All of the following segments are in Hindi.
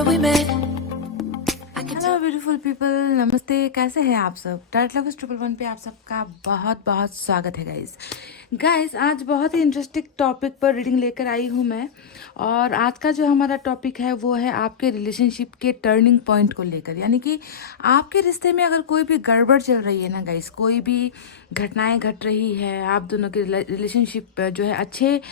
remember we met. Hello beautiful people, नमस्ते। कैसे हैं आप सब? टाइट लवर्स 111 पे आप सबका बहुत बहुत स्वागत है गाइस। आज बहुत ही इंटरेस्टिंग टॉपिक पर रीडिंग लेकर आई हूँ मैं। और आज का जो हमारा टॉपिक है वो है आपके रिलेशनशिप के टर्निंग पॉइंट को लेकर, यानी कि आपके रिश्ते में अगर कोई भी गड़बड़ चल रही है ना गाइस, कोई भी घटनाएं घट रही है, आप दोनों की रिलेशनशिप जो है अच्छे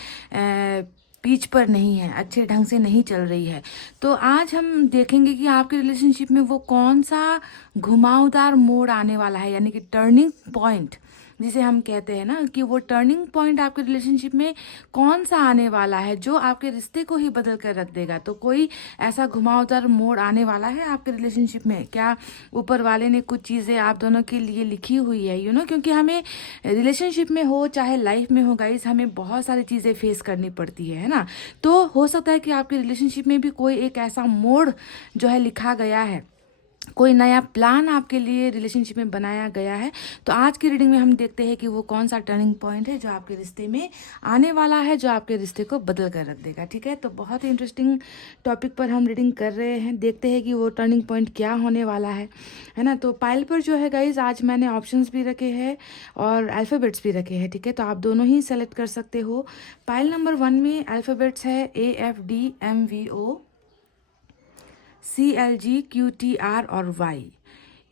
पीच पर नहीं है, अच्छे ढंग से नहीं चल रही है, तो आज हम देखेंगे कि आपके रिलेशनशिप में वो कौन सा घुमावदार मोड़ आने वाला है, यानी कि टर्निंग पॉइंट जिसे हम कहते हैं ना, कि वो टर्निंग पॉइंट आपके रिलेशनशिप में कौन सा आने वाला है जो आपके रिश्ते को ही बदल कर रख देगा। तो कोई ऐसा घुमावदार मोड़ आने वाला है आपके रिलेशनशिप में क्या? ऊपर वाले ने कुछ चीज़ें आप दोनों के लिए लिखी हुई है, क्योंकि हमें रिलेशनशिप में हो चाहे लाइफ में हो गाइस, हमें बहुत सारी चीज़ें फेस करनी पड़ती है ना। तो हो सकता है कि आपके रिलेशनशिप में भी कोई एक ऐसा मोड़ जो है लिखा गया है, कोई नया प्लान आपके लिए रिलेशनशिप में बनाया गया है। तो आज की रीडिंग में हम देखते हैं कि वो कौन सा टर्निंग पॉइंट है जो आपके रिश्ते में आने वाला है, जो आपके रिश्ते को बदल कर रख देगा। ठीक है, तो बहुत ही इंटरेस्टिंग टॉपिक पर हम रीडिंग कर रहे हैं। देखते हैं कि वो टर्निंग पॉइंट क्या होने वाला है ना। तो पाइल पर जो है गाइज, आज मैंने ऑप्शंस भी रखे हैं और अल्फ़ाबेट्स भी रखे हैं। ठीक है, तो आप दोनों ही सेलेक्ट कर सकते हो। पाइल नंबर 1 में अल्फ़ाबेट्स है AFDMVO CLGQTR और Y।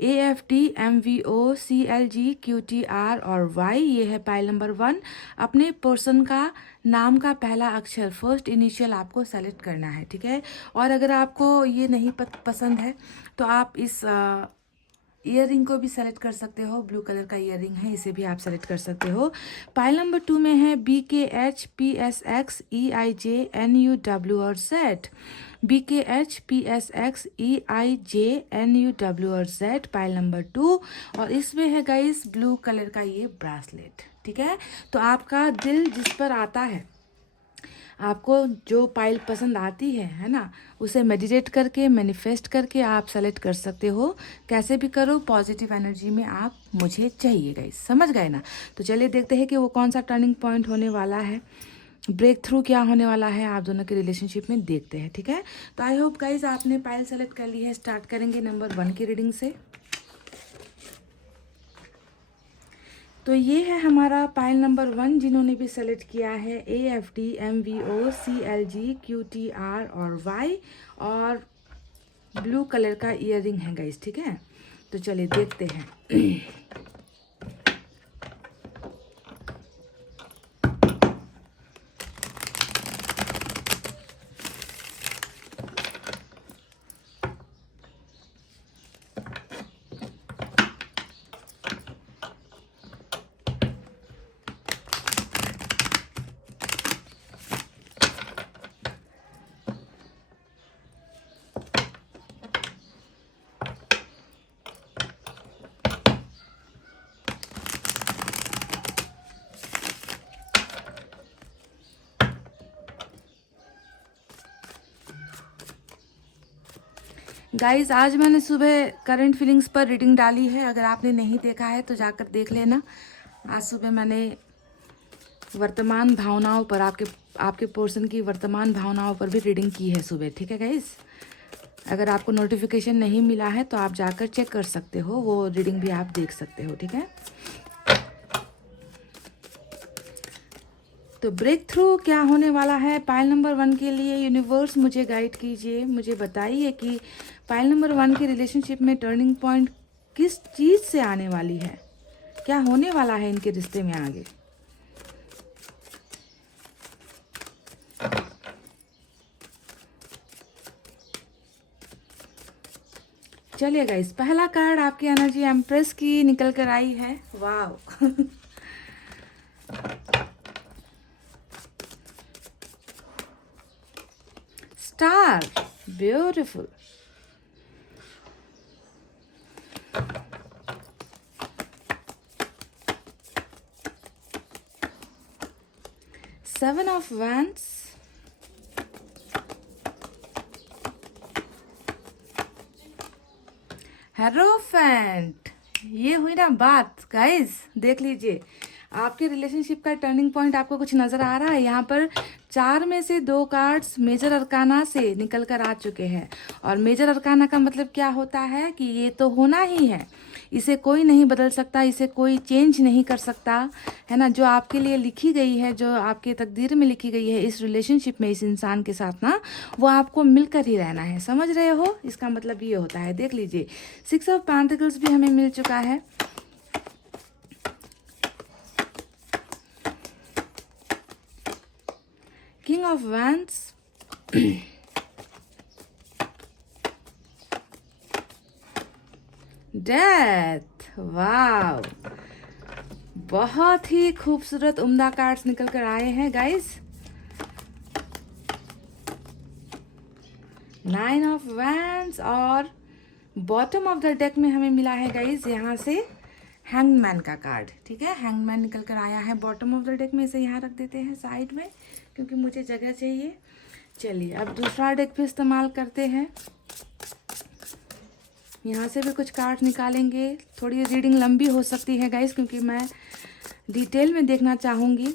AFDMVO CLGQTR और Y, ये है पाइल नंबर 1। अपने पर्सन का नाम का पहला अक्षर, फर्स्ट इनिशियल आपको सेलेक्ट करना है। ठीक है, और अगर आपको ये नहीं पसंद है तो आप इस ईयर रिंग को भी सेलेक्ट कर सकते हो। ब्लू कलर का ईयर रिंग है, इसे भी आप सेलेक्ट कर सकते हो। पाइल नंबर 2 में है BKHPSXEIJNUW और Z। BKHPSXEIJNUW और Z, पाइल नंबर 2। और इसमें है गाइस ब्लू कलर का ये ब्रासलेट। ठीक है, तो आपका दिल जिस पर आता है, आपको जो पाइल पसंद आती है ना, उसे मेडिटेट करके, मैनिफेस्ट करके आप सेलेक्ट कर सकते हो। कैसे भी करो, पॉजिटिव एनर्जी में आप मुझे चाहिए गाइस, समझ गए ना। तो चलिए देखते हैं कि वो कौन सा टर्निंग पॉइंट होने वाला है, ब्रेक थ्रू क्या होने वाला है आप दोनों के रिलेशनशिप में, देखते हैं। ठीक है, तो आई होप गाइज आपने पाइल सेलेक्ट कर ली है। स्टार्ट करेंगे नंबर 1 की रीडिंग से। तो ये है हमारा पाइल नंबर 1। जिन्होंने भी सेलेक्ट किया है AFDMVO CLGQTR और Y, और ब्लू कलर का ईयर रिंग है गाइस। ठीक है, तो चलिए देखते हैं। गाइज आज मैंने सुबह करंट फीलिंग्स पर रीडिंग डाली है, अगर आपने नहीं देखा है तो जाकर देख लेना। आज सुबह मैंने वर्तमान भावनाओं पर, आपके पर्सन की वर्तमान भावनाओं पर भी रीडिंग की है सुबह। ठीक है गाइज, अगर आपको नोटिफिकेशन नहीं मिला है तो आप जाकर चेक कर सकते हो, वो रीडिंग भी आप देख सकते हो। ठीक है, तो ब्रेक थ्रू क्या होने वाला है पाइल नंबर 1 के लिए? यूनिवर्स मुझे गाइड कीजिए, मुझे बताइए कि पाइल नंबर 1 के रिलेशनशिप में टर्निंग पॉइंट किस चीज़ से आने वाली है, क्या होने वाला है इनके रिश्ते में आगे। चलिए गाइस, पहला कार्ड आपकी एनर्जी एम्प्रेस की निकल कर आई है। वाह star, beautiful. Seven of wands, hierophant. ये हुई ना बात गाइस, देख लीजिए आपके रिलेशनशिप का टर्निंग पॉइंट आपको कुछ नज़र आ रहा है? यहाँ पर 4 में से 2 कार्ड्स मेजर अरकाना से निकल कर आ चुके हैं। और मेजर अरकाना का मतलब क्या होता है कि ये तो होना ही है, इसे कोई नहीं बदल सकता, इसे कोई चेंज नहीं कर सकता, है ना। जो आपके लिए लिखी गई है, जो आपके तकदीर में लिखी गई है इस रिलेशनशिप में, इस इंसान के साथ ना, वो आपको मिलकर ही रहना है। समझ रहे हो? इसका मतलब ये होता है। देख लीजिए, 6 ऑफ पेंटिकल्स भी हमें मिल चुका है। King of wands, death. Wow, बहुत ही खूबसूरत उम्दा कार्ड्स निकल कर आए हैं गाइस। 9 ऑफ वैंड्स और बॉटम ऑफ द डेक में हमें मिला है गाइस यहाँ से हैंगमैन का कार्ड। ठीक है, हैंगमैन निकल कर आया है बॉटम ऑफ द डेक में। इसे यहाँ रख देते हैं साइड में क्योंकि मुझे जगह चाहिए। चलिए अब दूसरा डेक भी इस्तेमाल करते हैं। यहाँ से भी कुछ कार्ड निकालेंगे। थोड़ी रीडिंग लंबी हो सकती है गाइस क्योंकि मैं डिटेल में देखना चाहूँगी।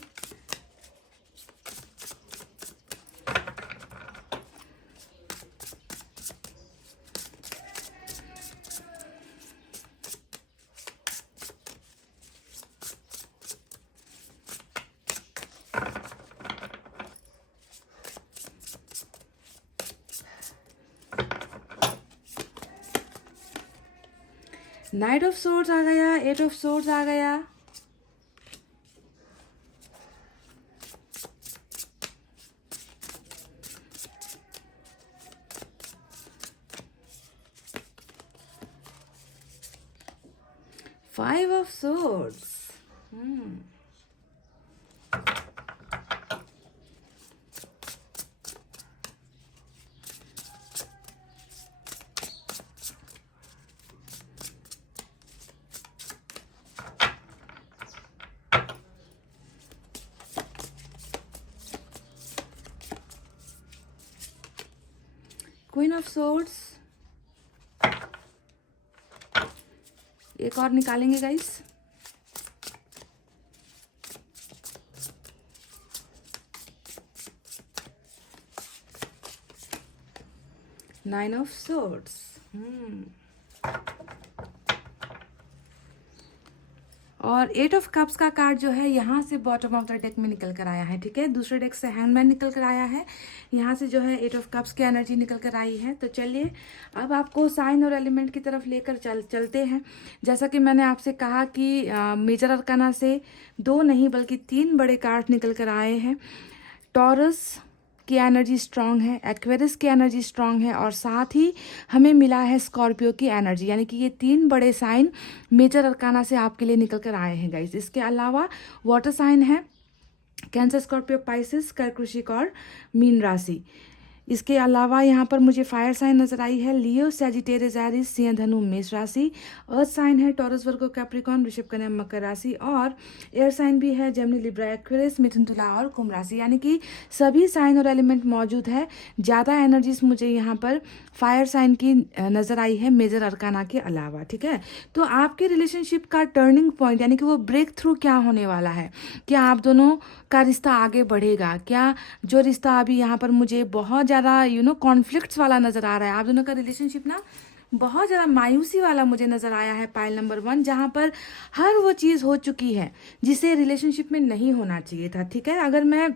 नाइट ऑफ सोर्ड्स आ गया, 8 ऑफ सोर्ड्स आ गया, five of swords. Queen of swords. एक और निकालेंगे गाइस। Nine of swords. और 8 ऑफ कप्स का कार्ड जो है यहाँ से बॉटम ऑफ द डेक में निकल कर आया है। ठीक है, दूसरे डेक से हैंगमैन निकल कर आया है, यहाँ से जो है 8 ऑफ कप्स की एनर्जी निकल कर आई है। तो चलिए अब आपको साइन और एलिमेंट की तरफ लेकर चलते हैं। जैसा कि मैंने आपसे कहा कि मेजर अरकाना से 2 नहीं बल्कि 3 बड़े कार्ड निकल कर आए हैं। टॉरस की एनर्जी स्ट्रांग है, एक्वेरियस की एनर्जी स्ट्रांग है और साथ ही हमें मिला है स्कॉर्पियो की एनर्जी। यानी कि ये 3 बड़े साइन मेजर अरकाना से आपके लिए निकल कर आए हैं गाइस। इसके अलावा वाटर साइन है कैंसर, स्कॉर्पियो, पाइसिस, कर्क, वृश्चिक और मीन राशि। इसके अलावा यहाँ पर मुझे फायर साइन नजर आई है, लियो, सैजिटेरियस, एरीज, सिंह, धनु, मेष राशि। अर्थ साइन है टॉरस, वर्गो, कैप्रिकॉर्न, वृषभ, कन्या, मकर राशि। और एयर साइन भी है जेमिनी, लिब्रा, एक्वेरियस, मिथुन, तुला और कुंभ राशि। यानी कि सभी साइन और एलिमेंट मौजूद है। ज़्यादा एनर्जीज मुझे यहाँ पर फायर साइन की नज़र आई है मेजर अरकाना के अलावा। ठीक है, तो आपके रिलेशनशिप का टर्निंग पॉइंट यानी कि वो ब्रेक थ्रू क्या होने वाला है? क्या आप दोनों का रिश्ता आगे बढ़ेगा? क्या जो रिश्ता अभी यहाँ पर मुझे बहुत ज़्यादा कॉन्फ्लिक्ट्स वाला नज़र आ रहा है, आप दोनों का रिलेशनशिप ना बहुत ज़्यादा मायूसी वाला मुझे नज़र आया है पाइल नंबर 1, जहाँ पर हर वो चीज़ हो चुकी है जिसे रिलेशनशिप में नहीं होना चाहिए था। ठीक है, अगर मैं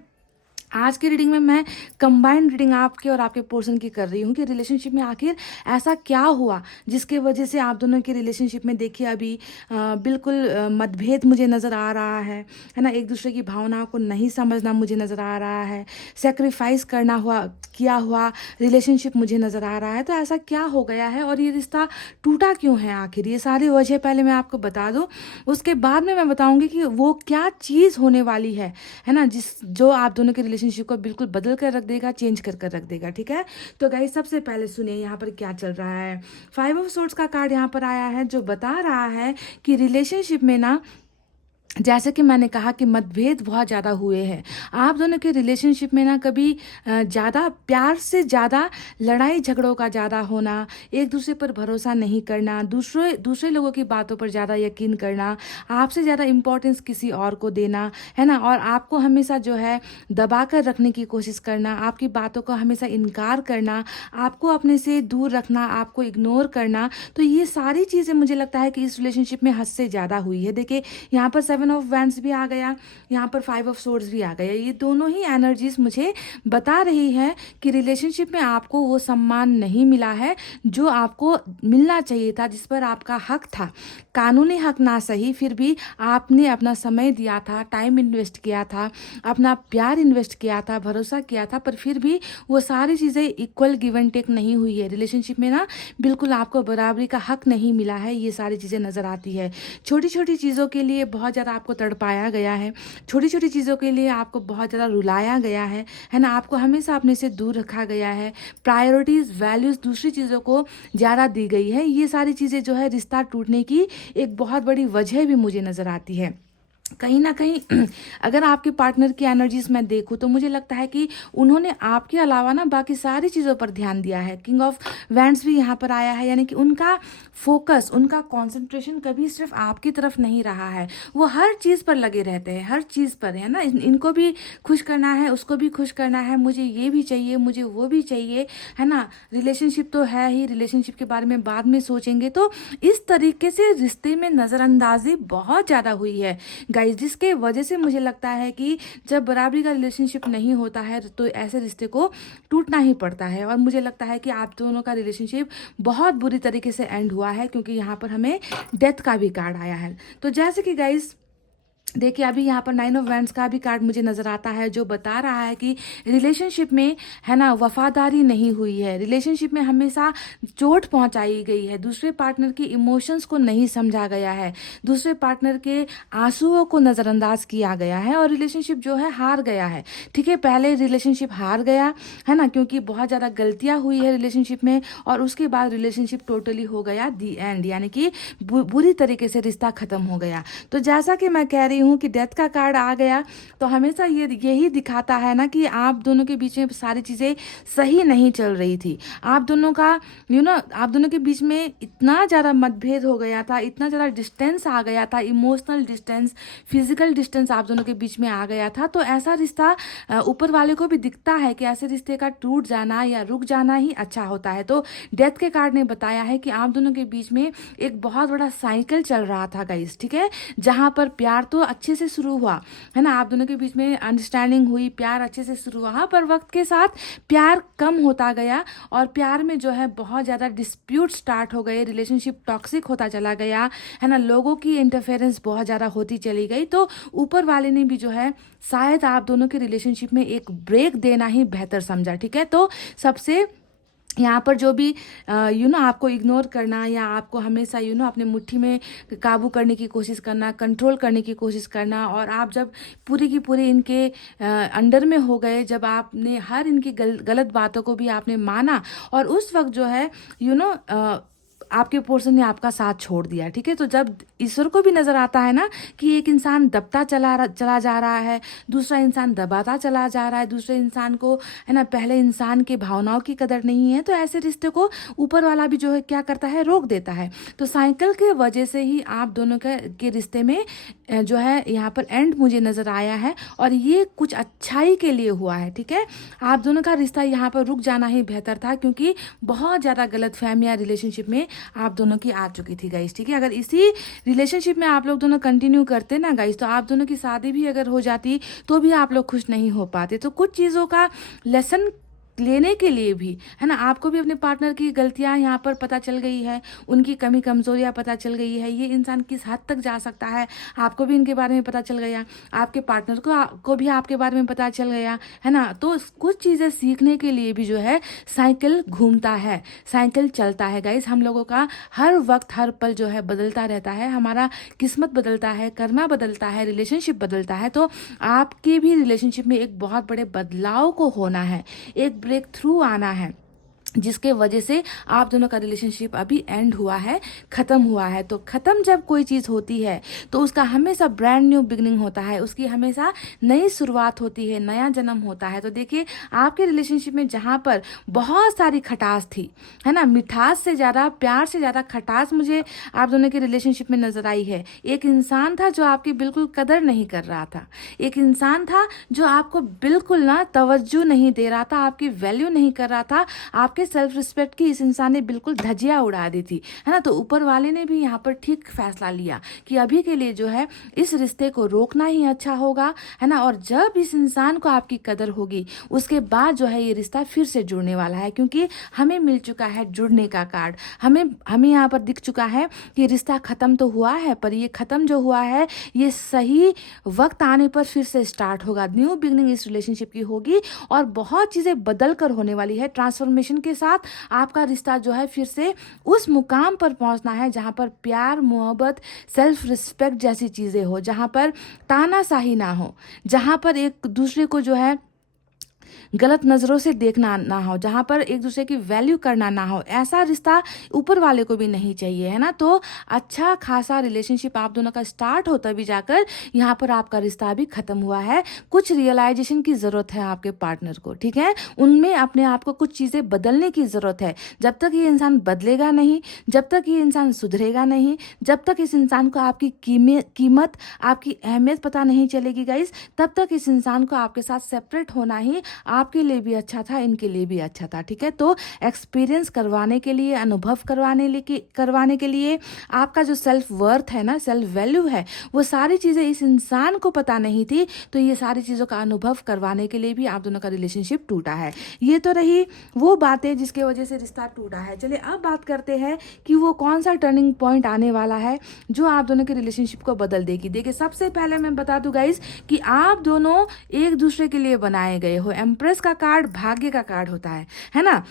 आज की रीडिंग में मैं कंबाइंड रीडिंग आपके और आपके पोर्शन की कर रही हूँ कि रिलेशनशिप में आखिर ऐसा क्या हुआ जिसके वजह से आप दोनों की रिलेशनशिप में देखिए अभी बिल्कुल मतभेद मुझे नज़र आ रहा है ना। एक दूसरे की भावनाओं को नहीं समझना मुझे नज़र आ रहा है, सेक्रीफाइस करना किया हुआ रिलेशनशिप मुझे नज़र आ रहा है। तो ऐसा क्या हो गया है और ये रिश्ता टूटा क्यों है आखिर? ये सारी वजह पहले मैं आपको बता दूँ, उसके बाद में मैं बताऊँगी कि वो क्या चीज़ होने वाली है ना, जो आप दोनों के रिलेशनशिप को बिल्कुल बदल कर रख देगा, चेंज कर रख देगा। ठीक है, तो गाइस सबसे पहले सुनिए यहाँ पर क्या चल रहा है। 5 ऑफ सोर्ड्स का कार्ड यहाँ पर आया है जो बता रहा है कि रिलेशनशिप में ना जैसे कि मैंने कहा कि मतभेद बहुत ज़्यादा हुए हैं आप दोनों के रिलेशनशिप में ना। कभी ज़्यादा प्यार से ज़्यादा लड़ाई झगड़ों का ज़्यादा होना, एक दूसरे पर भरोसा नहीं करना, दूसरे दूसरे लोगों की बातों पर ज़्यादा यकीन करना, आपसे ज़्यादा इम्पोर्टेंस किसी और को देना, है ना, और आपको हमेशा जो है दबा कर रखने की कोशिश करना, आपकी बातों का हमेशा इनकार करना, आपको अपने से दूर रखना, आपको इग्नोर करना। तो ये सारी चीज़ें मुझे लगता है कि इस रिलेशनशिप में हद से ज़्यादा हुई है। देखिए यहाँ पर 7 ऑफ वैंड्स भी आ गया, यहाँ पर 5 ऑफ सोर्ड्स भी आ गया। ये दोनों ही एनर्जीज मुझे बता रही है कि रिलेशनशिप में आपको वो सम्मान नहीं मिला है जो आपको मिलना चाहिए था, जिस पर आपका हक था। कानूनी हक ना सही, फिर भी आपने अपना समय दिया था, टाइम इन्वेस्ट किया था, अपना प्यार इन्वेस्ट किया था, भरोसा किया था, पर फिर भी वो सारी चीज़ें इक्वल गिव एंड टेक नहीं हुई है। रिलेशनशिप में ना बिल्कुल आपको बराबरी का हक नहीं मिला है। ये सारी चीज़ें नज़र आती है। छोटी छोटी चीज़ों के लिए बहुत ज़्यादा आपको तड़पाया गया है, छोटी छोटी चीज़ों के लिए आपको बहुत ज़्यादा रुलाया गया है ना, आपको हमेशा अपने से दूर रखा गया है, प्रायोरिटीज़ वैल्यूज़ दूसरी चीज़ों को ज़्यादा दी गई है। ये सारी चीज़ें जो है रिश्ता टूटने की एक बहुत बड़ी वजह भी मुझे नज़र आती है। कहीं ना कहीं अगर आपके पार्टनर की एनर्जीज मैं देखूँ तो मुझे लगता है कि उन्होंने आपके अलावा ना बाकी सारी चीज़ों पर ध्यान दिया है। किंग ऑफ वैंड्स भी यहाँ पर आया है, यानी कि उनका फोकस, उनका कंसंट्रेशन कभी सिर्फ आपकी तरफ नहीं रहा है। वो हर चीज़ पर लगे रहते हैं, हर चीज़ पर, है ना। इनको भी खुश करना है, उसको भी खुश करना है, मुझे ये भी चाहिए, मुझे वो भी चाहिए, है ना। रिलेशनशिप तो है ही, रिलेशनशिप के बारे में बाद में सोचेंगे। तो इस तरीके से रिश्ते में नज़रअंदाजी बहुत ज़्यादा हुई है गाइस, जिसके वजह से मुझे लगता है कि जब बराबरी का रिलेशनशिप नहीं होता है तो ऐसे रिश्ते को टूटना ही पड़ता है। और मुझे लगता है कि आप दोनों का रिलेशनशिप बहुत बुरी तरीके से एंड हुआ है, क्योंकि यहाँ पर हमें डेथ का भी कार्ड आया है। तो जैसे कि गाइस देखिए अभी यहाँ पर 9 ऑफ वैंड्स का भी कार्ड मुझे नज़र आता है, जो बता रहा है कि रिलेशनशिप में, है ना, वफादारी नहीं हुई है। रिलेशनशिप में हमेशा चोट पहुंचाई गई है, दूसरे पार्टनर की इमोशंस को नहीं समझा गया है, दूसरे पार्टनर के आंसुओं को नज़रअंदाज किया गया है, और रिलेशनशिप जो है हार गया है। ठीक है, पहले रिलेशनशिप हार गया है ना, क्योंकि बहुत ज़्यादा गलतियाँ हुई है रिलेशनशिप में, और उसके बाद रिलेशनशिप टोटली हो गया दी एंड, यानी कि बुरी तरीके से रिश्ता ख़त्म हो गया। तो जैसा कि मैं कह रही हूँ कि डेथ का कार्ड आ गया, तो हमेशा ये यही दिखाता है ना कि आप दोनों के बीच में सारी चीज़ें सही नहीं चल रही थी। आप दोनों का आप दोनों के बीच में इतना ज़्यादा मतभेद हो गया था, इतना ज़्यादा डिस्टेंस आ गया था, इमोशनल डिस्टेंस, फिजिकल डिस्टेंस आप दोनों के बीच में आ गया था। तो ऐसा रिश्ता ऊपर वाले को भी दिखता है कि ऐसे रिश्ते का टूट जाना या रुक जाना ही अच्छा होता है। तो डेथ के कार्ड ने बताया है कि आप दोनों के बीच में एक बहुत बड़ा साइकिल चल रहा था गाइस, ठीक है, जहाँ पर प्यार तो अच्छे से शुरू हुआ, है ना, आप दोनों के बीच में अंडरस्टैंडिंग हुई, प्यार अच्छे से शुरू हुआ, हाँ, पर वक्त के साथ प्यार कम होता गया, और प्यार में जो है बहुत ज़्यादा डिस्प्यूट स्टार्ट हो गए, रिलेशनशिप टॉक्सिक होता चला गया, है ना, लोगों की इंटरफेरेंस बहुत ज़्यादा होती चली गई। तो ऊपर वाले ने भी जो है शायद आप दोनों के रिलेशनशिप में एक ब्रेक देना ही बेहतर समझा, ठीक है। तो सबसे यहाँ पर जो भी आपको इग्नोर करना, या आपको हमेशा अपने मुट्ठी में काबू करने की कोशिश करना, कंट्रोल करने की कोशिश करना, और आप जब पूरी की पूरी इनके अंडर में हो गए, जब आपने हर इनकी गलत बातों को भी आपने माना, और उस वक्त जो है आपके पोर्शन ने आपका साथ छोड़ दिया, ठीक है। तो जब ईश्वर को भी नजर आता है ना कि एक इंसान दबता चला जा रहा है, दूसरा इंसान दबाता चला जा रहा है, दूसरे इंसान को, है ना, पहले इंसान के भावनाओं की कदर नहीं है, तो ऐसे रिश्ते को ऊपर वाला भी जो है क्या करता है, रोक देता है। तो साइकिल के वजह से ही आप दोनों के रिश्ते में जो है यहाँ पर एंड मुझे नजर आया है, और ये कुछ अच्छाई के लिए हुआ है, ठीक है। आप दोनों का रिश्ता यहाँ पर रुक जाना ही बेहतर था, क्योंकि बहुत ज़्यादा गलतफहमियां रिलेशनशिप में आप दोनों की आ चुकी थी गाइस, ठीक है। अगर इसी रिलेशनशिप में आप लोग दोनों कंटिन्यू करते ना गाइस, तो आप दोनों की शादी भी अगर हो जाती तो भी आप लोग खुश नहीं हो पाते। तो कुछ चीज़ों का लेसन लेने के लिए भी, है ना, आपको भी अपने पार्टनर की गलतियां यहाँ पर पता चल गई है, उनकी कमी कमजोरियां पता चल गई है, ये इंसान किस हद तक जा सकता है, आपको भी इनके बारे में पता चल गया, आपके पार्टनर को भी आपके बारे में पता चल गया, है ना। तो कुछ चीज़ें सीखने के लिए भी जो है साइकिल घूमता है, साइकिल चलता है गाइस। हम लोगों का हर वक्त हर पल जो है बदलता रहता है, हमारा किस्मत बदलता है, कर्मा बदलता है, रिलेशनशिप बदलता है। तो आपके भी रिलेशनशिप में एक बहुत बड़े बदलाव को होना है, एक ब्रेक थ्रू आना है। जिसके वजह से आप दोनों का रिलेशनशिप अभी एंड हुआ है, ख़त्म हुआ है। तो ख़त्म जब कोई चीज़ होती है तो उसका हमेशा ब्रांड न्यू बिगनिंग होता है, उसकी हमेशा नई शुरुआत होती है, नया जन्म होता है। तो देखिए आपके रिलेशनशिप में जहाँ पर बहुत सारी खटास थी, है ना, मिठास से ज़्यादा, प्यार से ज़्यादा खटास मुझे आप दोनों के रिलेशनशिप में नज़र आई है। एक इंसान था जो आपकी बिल्कुल कदर नहीं कर रहा था, एक इंसान था जो आपको बिल्कुल ना तवज्जो नहीं दे रहा था, आपकी वैल्यू नहीं कर रहा था, आपके सेल्फ रिस्पेक्ट की इस इंसान ने बिल्कुल धज्जियां उड़ा दी थी, है ना। तो ऊपर वाले ने भी यहाँ पर ठीक फैसला लिया कि अभी के लिए जो है इस रिश्ते को रोकना ही अच्छा होगा, है ना। और जब इस इंसान को आपकी कदर होगी उसके बाद जो है ये रिश्ता फिर से जुड़ने वाला है, क्योंकि हमें मिल चुका है जुड़ने का कार्ड। हमें यहाँ पर दिख चुका है कि रिश्ता ख़त्म तो हुआ है, पर ये ख़त्म जो हुआ है ये सही वक्त आने पर फिर से स्टार्ट होगा, न्यू बिगनिंग इस रिलेशनशिप की होगी और बहुत चीज़ें बदल कर होने वाली है। ट्रांसफॉर्मेशन के साथ आपका रिश्ता जो है फिर से उस मुकाम पर पहुंचना है जहां पर प्यार, मोहब्बत, सेल्फ रिस्पेक्ट जैसी चीज़ें हो, जहां पर तानाशाही ना हो, जहां पर एक दूसरे को जो है गलत नज़रों से देखना ना हो, जहाँ पर एक दूसरे की वैल्यू करना ना हो। ऐसा रिश्ता ऊपर वाले को भी नहीं चाहिए, है ना। तो अच्छा खासा रिलेशनशिप आप दोनों का स्टार्ट हो तभी जाकर यहाँ पर आपका रिश्ता भी ख़त्म हुआ है। कुछ रियलाइजेशन की ज़रूरत है आपके पार्टनर को, ठीक है, उनमें अपने आप को कुछ चीज़ें बदलने की ज़रूरत है। जब तक ये इंसान बदलेगा नहीं, जब तक ये इंसान सुधरेगा नहीं, जब तक इस इंसान को आपकी कीमत, आपकी अहमियत पता नहीं चलेगी गाइस, तब तक इस इंसान को आपके साथ सेपरेट होना ही आपके लिए भी अच्छा था, इनके लिए भी अच्छा था, ठीक है। तो एक्सपीरियंस करवाने के लिए, अनुभव करवाने के लिए आपका जो सेल्फ वर्थ है ना, सेल्फ वैल्यू है, वो सारी चीज़ें इस इंसान को पता नहीं थी। तो ये सारी चीज़ों का अनुभव करवाने के लिए भी आप दोनों का रिलेशनशिप टूटा है। ये तो रही वो बातें जिसके वजह से रिश्ता टूटा है। चलिए अब बात करते हैं कि वो कौन सा टर्निंग पॉइंट आने वाला है जो आप दोनों के रिलेशनशिप को बदल देगी। देखिए सबसे पहले मैं बता दूं गाइस कि आप दोनों एक दूसरे के लिए बनाए गए हो। एम्प्रेस का कार्ड भाग्य का कार्ड होता है ना।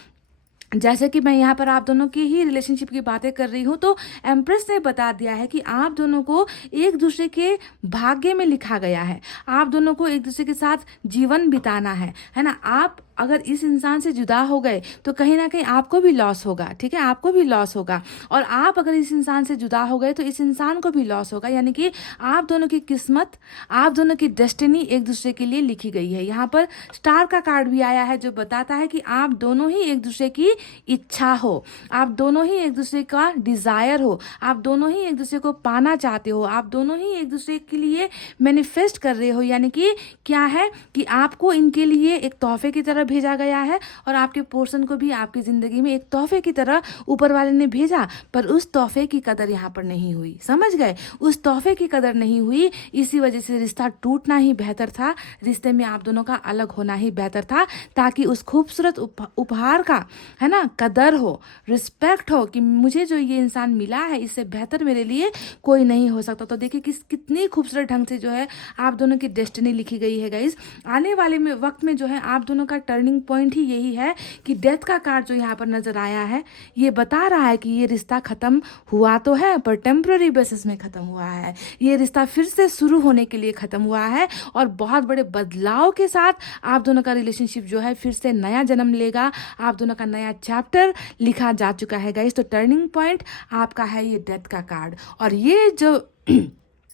जैसे कि मैं यहाँ पर आप दोनों की ही रिलेशनशिप की बातें कर रही हूँ, तो एम्प्रेस ने बता दिया है कि आप दोनों को एक दूसरे के भाग्य में लिखा गया है। आप दोनों को एक दूसरे के साथ जीवन बिताना है ना। आप अगर इस इंसान से जुदा हो गए तो कहीं ना कहीं आपको भी लॉस होगा, ठीक है, आपको भी लॉस होगा। और आप अगर इस इंसान से जुदा हो गए तो इस इंसान को भी लॉस होगा। यानी कि आप दोनों की किस्मत, आप दोनों की डेस्टिनी एक दूसरे के लिए लिखी गई है। यहाँ पर स्टार का कार्ड भी आया है जो बताता है कि आप दोनों ही एक दूसरे की इच्छा हो, आप दोनों ही एक दूसरे का डिजायर हो, आप दोनों ही एक दूसरे को पाना चाहते हो, आप दोनों ही एक दूसरे के लिए मैनिफेस्ट कर रहे हो। यानी कि क्या है कि आपको इनके लिए एक तोहफे की तरह भेजा गया है और आपके पोर्शन को भी आपकी ज़िंदगी में एक तोहफे की तरह ऊपर वाले ने भेजा, पर उस तोहफे की कदर यहाँ पर नहीं हुई, समझ गए, उस तोहफे की कदर नहीं हुई। इसी वजह से रिश्ता टूटना ही बेहतर था, रिश्ते में आप दोनों का अलग होना ही बेहतर था, ताकि उस खूबसूरत उपहार का, है ना, कदर हो, रिस्पेक्ट हो कि मुझे जो ये इंसान मिला है इससे बेहतर मेरे लिए कोई नहीं हो सकता। तो देखिए कितनी खूबसूरत ढंग से जो है आप दोनों की डेस्टिनी लिखी गई है गाइस। आने वाले वक्त में जो है आप दोनों का टर्निंग पॉइंट ही यही है कि डेथ का कार्ड जो यहाँ पर नजर आया है ये बता रहा है कि ये रिश्ता खत्म हुआ तो है पर टेम्पररी बेसिस में खत्म हुआ है। ये रिश्ता फिर से शुरू होने के लिए खत्म हुआ है और बहुत बड़े बदलाव के साथ आप दोनों का रिलेशनशिप जो है फिर से नया जन्म लेगा, आप दोनों का नया चैप्टर लिखा जा चुका है गाइस। तो टर्निंग पॉइंट आपका है ये डेथ का कार्ड। और ये जो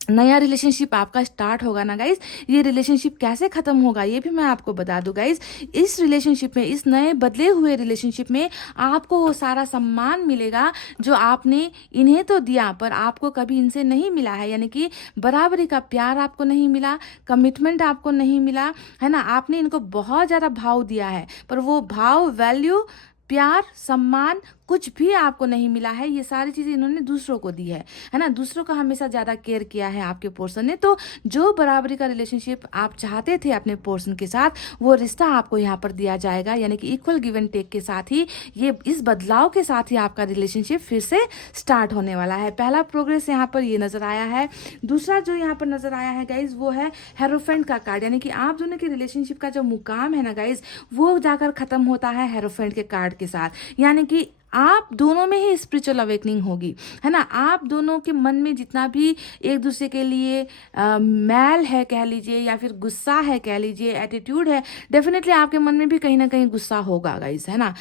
नया रिलेशनशिप आपका स्टार्ट होगा ना गाइस, ये रिलेशनशिप कैसे खत्म होगा ये भी मैं आपको बता दूं गाइस। इस रिलेशनशिप में, इस नए बदले हुए रिलेशनशिप में आपको वो सारा सम्मान मिलेगा जो आपने इन्हें तो दिया पर आपको कभी इनसे नहीं मिला है। यानी कि बराबरी का प्यार आपको नहीं मिला, कमिटमेंट आपको नहीं मिला, है ना। आपने इनको बहुत ज़्यादा भाव दिया है पर वो भाव, वैल्यू, प्यार, सम्मान कुछ भी आपको नहीं मिला है। ये सारी चीज़ें इन्होंने दूसरों को दी है ना। दूसरों का हमेशा ज़्यादा केयर किया है आपके पोर्शन ने। तो जो बराबरी का रिलेशनशिप आप चाहते थे अपने पोर्शन के साथ, वो रिश्ता आपको यहाँ पर दिया जाएगा। यानी कि इक्वल गिव एंड टेक के साथ ही, ये इस बदलाव के साथ ही आपका रिलेशनशिप फिर से स्टार्ट होने वाला है। पहला प्रोग्रेस यहाँ पर ये नज़र आया है। दूसरा जो यहाँ पर नज़र आया है गाइज वो है हेरोफेंट का कार्ड। यानी कि आप दोनों के रिलेशनशिप का जो मुकाम है ना गाइज, वो जाकर ख़त्म होता है हेरोफेंट के कार्ड के साथ। यानी कि आप दोनों में ही स्पिरिचुअल अवेकनिंग होगी, है ना। आप दोनों के मन में जितना भी एक दूसरे के लिए मैल है कह लीजिए, या फिर गुस्सा है कह लीजिए, एटीट्यूड है, डेफिनेटली आपके मन में भी कहीं ना कहीं गुस्सा होगा गाइस, है ना।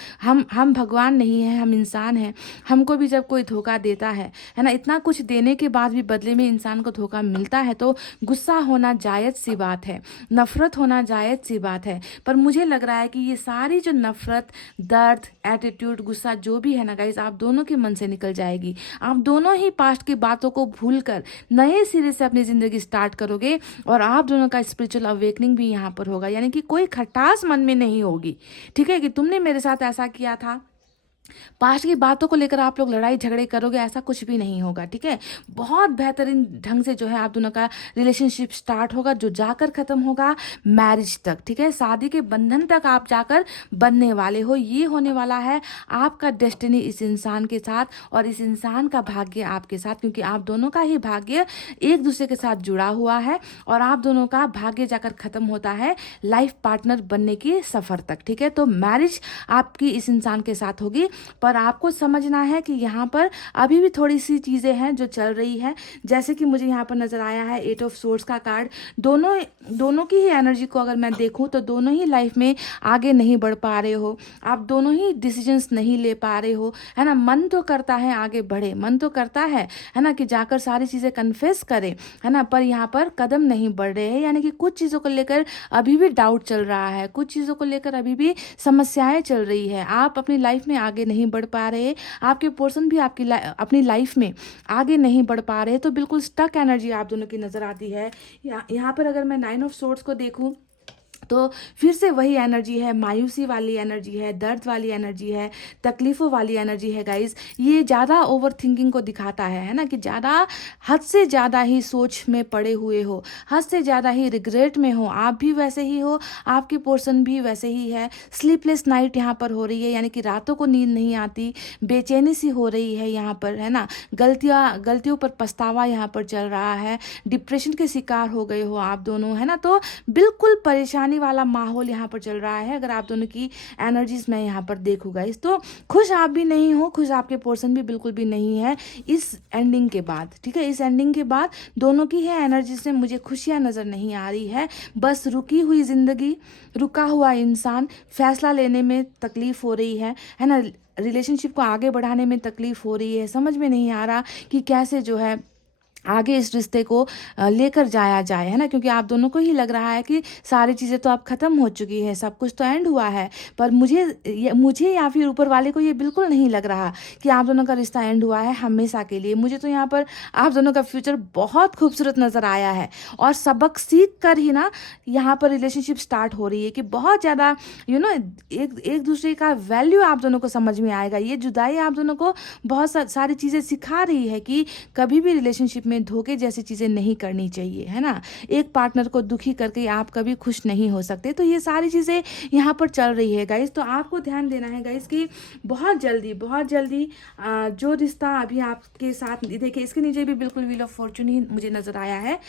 हम भगवान नहीं है, हम इंसान हैं। हमको भी जब कोई धोखा देता है ना, इतना कुछ देने के बाद भी बदले में इंसान को धोखा मिलता है, तो गुस्सा होना जायज़ सी बात है, नफरत होना जायज़ सी बात है। पर मुझे लग रहा है कि ये सारी जो नफरत, दर्द, एटीट्यूड, गुस्सा जो भी है ना गाइस, आप दोनों के मन से निकल जाएगी। आप दोनों ही पास्ट की बातों को भूलकर नए सिरे से अपनी ज़िंदगी स्टार्ट करोगे, और आप दोनों का स्पिरिचुअल अवेकनिंग भी यहाँ पर होगा। यानी कि कोई खटास मन में नहीं होगी, ठीक है, कि तुमने मेरे साथ ऐसा किया था, पास्ट की बातों को लेकर आप लोग लड़ाई झगड़े करोगे, ऐसा कुछ भी नहीं होगा, ठीक है। बहुत बेहतरीन ढंग से जो है आप दोनों का रिलेशनशिप स्टार्ट होगा, जो जाकर ख़त्म होगा मैरिज तक, ठीक है। शादी के बंधन तक आप जाकर बंधने वाले हो। ये होने वाला है आपका डेस्टिनी इस इंसान के साथ, और इस इंसान का भाग्य आपके साथ, क्योंकि आप दोनों का ही भाग्य एक दूसरे के साथ जुड़ा हुआ है, और आप दोनों का भाग्य जाकर ख़त्म होता है लाइफ पार्टनर बनने की सफ़र तक, ठीक है। तो मैरिज आपकी इस इंसान के साथ होगी, पर आपको समझना है कि यहाँ पर अभी भी थोड़ी सी चीज़ें हैं जो चल रही है। जैसे कि मुझे यहाँ पर नज़र आया है 8 ऑफ सोर्ड्स का कार्ड। दोनों की ही एनर्जी को अगर मैं देखूँ तो दोनों ही लाइफ में आगे नहीं बढ़ पा रहे हो, आप दोनों ही डिसीजंस नहीं ले पा रहे हो, है ना। मन तो करता है आगे बढ़े, मन तो करता है ना, कि जाकर सारी चीज़ें कन्फेस करें, है ना, पर यहाँ पर कदम नहीं बढ़ रहे हैं। यानी कि कुछ चीज़ों को लेकर अभी भी डाउट चल रहा है, कुछ चीज़ों को लेकर अभी भी समस्याएं चल रही है। आप अपनी लाइफ में आगे नहीं बढ़ पा रहे, आपके पर्सन भी अपनी लाइफ में आगे नहीं बढ़ पा रहे, तो बिल्कुल स्टक एनर्जी आप दोनों की नज़र आती है। यहाँ पर अगर मैं 9 ऑफ सोर्ड्स को देखूँ तो फिर से वही एनर्जी है, मायूसी वाली एनर्जी है, दर्द वाली एनर्जी है, तकलीफ़ों वाली एनर्जी है गाइस। ये ज़्यादा ओवर थिंकिंग को दिखाता है ना, कि ज़्यादा हद से ज़्यादा ही सोच में पड़े हुए हो, हद से ज़्यादा ही रिग्रेट में हो। आप भी वैसे ही हो, आपकी पोर्सन भी वैसे ही है। स्लीपलेस नाइट यहाँ पर हो रही है, यानी कि रातों को नींद नहीं आती, बेचैनी सी हो रही है यहाँ पर, है ना। गलतियों पर पछतावा यहाँ पर चल रहा है, डिप्रेशन के शिकार हो गए हो आप दोनों, है ना। तो बिल्कुल परेशानी वाला माहौल यहाँ पर चल रहा है। अगर आप दोनों की एनर्जीज मैं यहाँ पर देखूंगा इस, तो खुश आप भी नहीं हो, खुश आपके पर्सन भी बिल्कुल भी नहीं है इस एंडिंग के बाद, ठीक है। इस एंडिंग के बाद दोनों की है एनर्जीज में मुझे खुशियाँ नज़र नहीं आ रही है, बस रुकी हुई ज़िंदगी, रुका हुआ इंसान, फैसला लेने में तकलीफ़ हो रही है ना, रिलेशनशिप को आगे बढ़ाने में तकलीफ़ हो रही है। समझ में नहीं आ रहा कि कैसे जो है आगे इस रिश्ते को लेकर जाया जाए, है ना, क्योंकि आप दोनों को ही लग रहा है कि सारी चीज़ें तो अब ख़त्म हो चुकी है, सब कुछ तो एंड हुआ है। पर मुझे या फिर ऊपर वाले को ये बिल्कुल नहीं लग रहा कि आप दोनों का रिश्ता एंड हुआ है हमेशा के लिए। मुझे तो यहाँ पर आप दोनों का फ्यूचर बहुत खूबसूरत नज़र आया है, और सबक सीख कर ही ना यहाँ पर रिलेशनशिप स्टार्ट हो रही है, कि बहुत ज़्यादा एक दूसरे का वैल्यू आप दोनों को समझ में आएगा। ये जुदाई आप दोनों को बहुत सारी चीज़ें सिखा रही है, कि कभी भी रिलेशनशिप में धोखे जैसी चीज़ें नहीं करनी चाहिए, है ना। एक पार्टनर को दुखी करके आप कभी खुश नहीं हो सकते। तो ये सारी चीज़ें यहाँ पर चल रही है गाइस। तो आपको ध्यान देना है गाइस कि बहुत जल्दी जो रिश्ता अभी आपके साथ, देखिए इसके नीचे भी बिल्कुल व्हील ऑफ फॉर्चून ही मुझे नज़र आया है।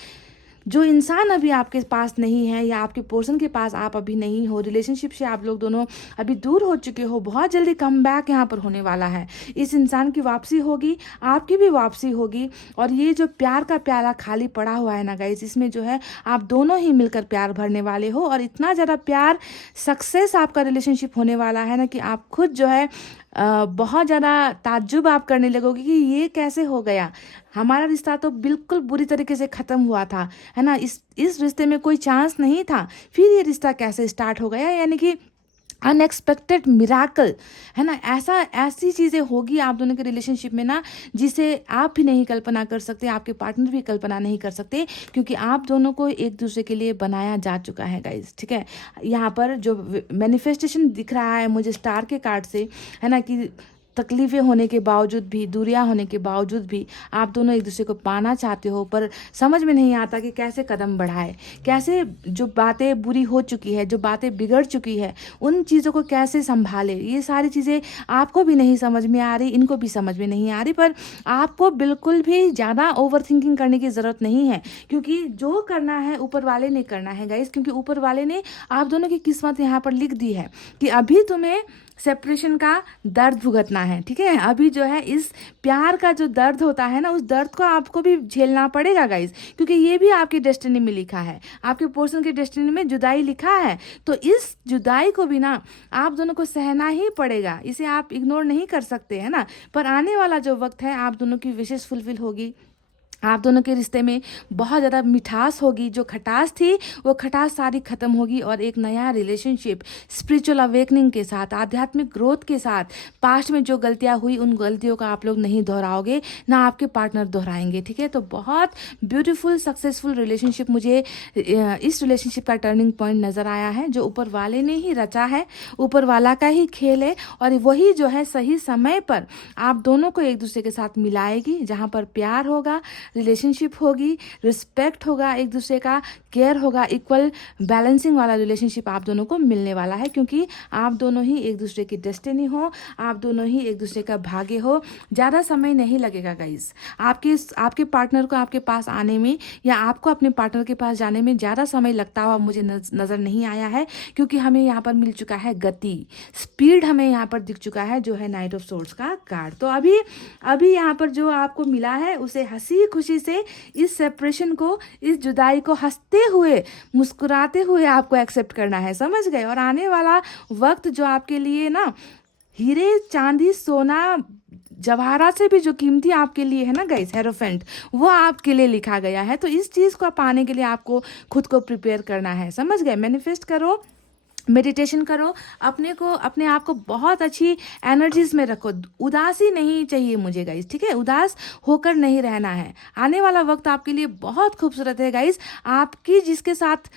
जो इंसान अभी आपके पास नहीं है, या आपके पर्सन के पास आप अभी नहीं हो, रिलेशनशिप से आप लोग दोनों अभी दूर हो चुके हो, बहुत जल्दी कम बैक यहाँ पर होने वाला है। इस इंसान की वापसी होगी, आपकी भी वापसी होगी, और ये जो प्यार का प्याला खाली पड़ा हुआ है ना गाइस, इसमें जो है आप दोनों ही मिलकर प्यार भरने वाले हो, और इतना ज़्यादा प्यार सक्सेस आपका रिलेशनशिप होने वाला है ना, कि आप खुद जो है बहुत ज़्यादा ताज्जुब आप करने लगोगे कि ये कैसे हो गया, हमारा रिश्ता तो बिल्कुल बुरी तरीके से ख़त्म हुआ था, है ना, इस रिश्ते में कोई चांस नहीं था, फिर ये रिश्ता कैसे स्टार्ट हो गया। यानी कि अनएक्सपेक्टेड मिराकल, है ना, ऐसी चीज़ें होगी आप दोनों के रिलेशनशिप में ना, जिसे आप भी नहीं कल्पना कर सकते, आपके पार्टनर भी कल्पना नहीं कर सकते, क्योंकि आप दोनों को एक दूसरे के लिए बनाया जा चुका है गाइस, ठीक है। यहाँ पर जो मैनिफेस्टेशन दिख रहा है मुझे स्टार के कार्ड से, है ना, कि तकलीफ़ें होने के बावजूद भी, दूरियां होने के बावजूद भी आप दोनों एक दूसरे को पाना चाहते हो, पर समझ में नहीं आता कि कैसे कदम बढ़ाए, कैसे जो बातें बुरी हो चुकी है, जो बातें बिगड़ चुकी है, उन चीज़ों को कैसे संभाले। ये सारी चीज़ें आपको भी नहीं समझ में आ रही, इनको भी समझ में नहीं आ रही, पर आपको बिल्कुल भी ज़्यादा ओवर थिंकिंग करने की ज़रूरत नहीं है, क्योंकि जो करना है ऊपर वाले ने करना है गाइस। क्योंकि ऊपर वाले ने आप दोनों की किस्मत यहाँ पर लिख दी है कि अभी तुम्हें सेपरेशन का दर्द भुगतना है, ठीक है। अभी जो है इस प्यार का जो दर्द होता है ना, उस दर्द को आपको भी झेलना पड़ेगा गाइज, क्योंकि ये भी आपकी डेस्टिनी में लिखा है, आपके पर्सन की डेस्टिनी में जुदाई लिखा है। तो इस जुदाई को भी ना आप दोनों को सहना ही पड़ेगा, इसे आप इग्नोर नहीं कर सकते, है ना। पर आने वाला जो वक्त है आप दोनों की विशेष फुलफिल होगी, आप दोनों के रिश्ते में बहुत ज़्यादा मिठास होगी, जो खटास थी वो खटास सारी ख़त्म होगी, और एक नया रिलेशनशिप स्पिरिचुअल अवेकनिंग के साथ, आध्यात्मिक ग्रोथ के साथ, पास्ट में जो गलतियां हुई उन गलतियों का आप लोग नहीं दोहराओगे, ना आपके पार्टनर दोहराएंगे, ठीक है। तो बहुत ब्यूटीफुल सक्सेसफुल रिलेशनशिप मुझे इस रिलेशनशिप का टर्निंग पॉइंट नज़र आया है, जो ऊपर वाले ने ही रचा है, ऊपर वाला का ही खेल है, और वही जो है सही समय पर आप दोनों को एक दूसरे के साथ मिलाएगी, जहाँ पर प्यार होगा, रिलेशनशिप होगी, रिस्पेक्ट होगा, एक दूसरे का केयर होगा, इक्वल बैलेंसिंग वाला रिलेशनशिप आप दोनों को मिलने वाला है, क्योंकि आप दोनों ही एक दूसरे की डेस्टिनी हो, आप दोनों ही एक दूसरे का भाग्य हो। ज़्यादा समय नहीं लगेगा गाइस, आपके पार्टनर को आपके पास आने में या आपको अपने पार्टनर के पास जाने में ज़्यादा समय लगता हुआ मुझे नज़र नहीं आया है, क्योंकि हमें यहाँ पर मिल चुका है गति, स्पीड हमें यहाँ पर दिख चुका है, जो है नाइट ऑफ सोर्ड्स का कार्ड। तो अभी यहाँ पर जो आपको मिला है उसे हंसी खुशी से इस सेपरेशन को, इस जुदाई को हंसते हुए, मुस्कुराते हुए आपको एक्सेप्ट करना है, समझ गए। और आने वाला वक्त जो आपके लिए ना हीरे चांदी सोना जवाहरात से भी जो कीमती आपके लिए है ना गाइस, हेरोफेंट, वो आपके लिए लिखा गया है। तो इस चीज़ को पाने के लिए आपको खुद को प्रिपेयर करना है, समझ गए। मैनिफेस्ट करो, मेडिटेशन करो, अपने आप को बहुत अच्छी एनर्जीज में रखो। उदासी नहीं चाहिए मुझे गाइस, ठीक है, उदास होकर नहीं रहना है। आने वाला वक्त आपके लिए बहुत खूबसूरत है गाइस। आपकी जिसके साथ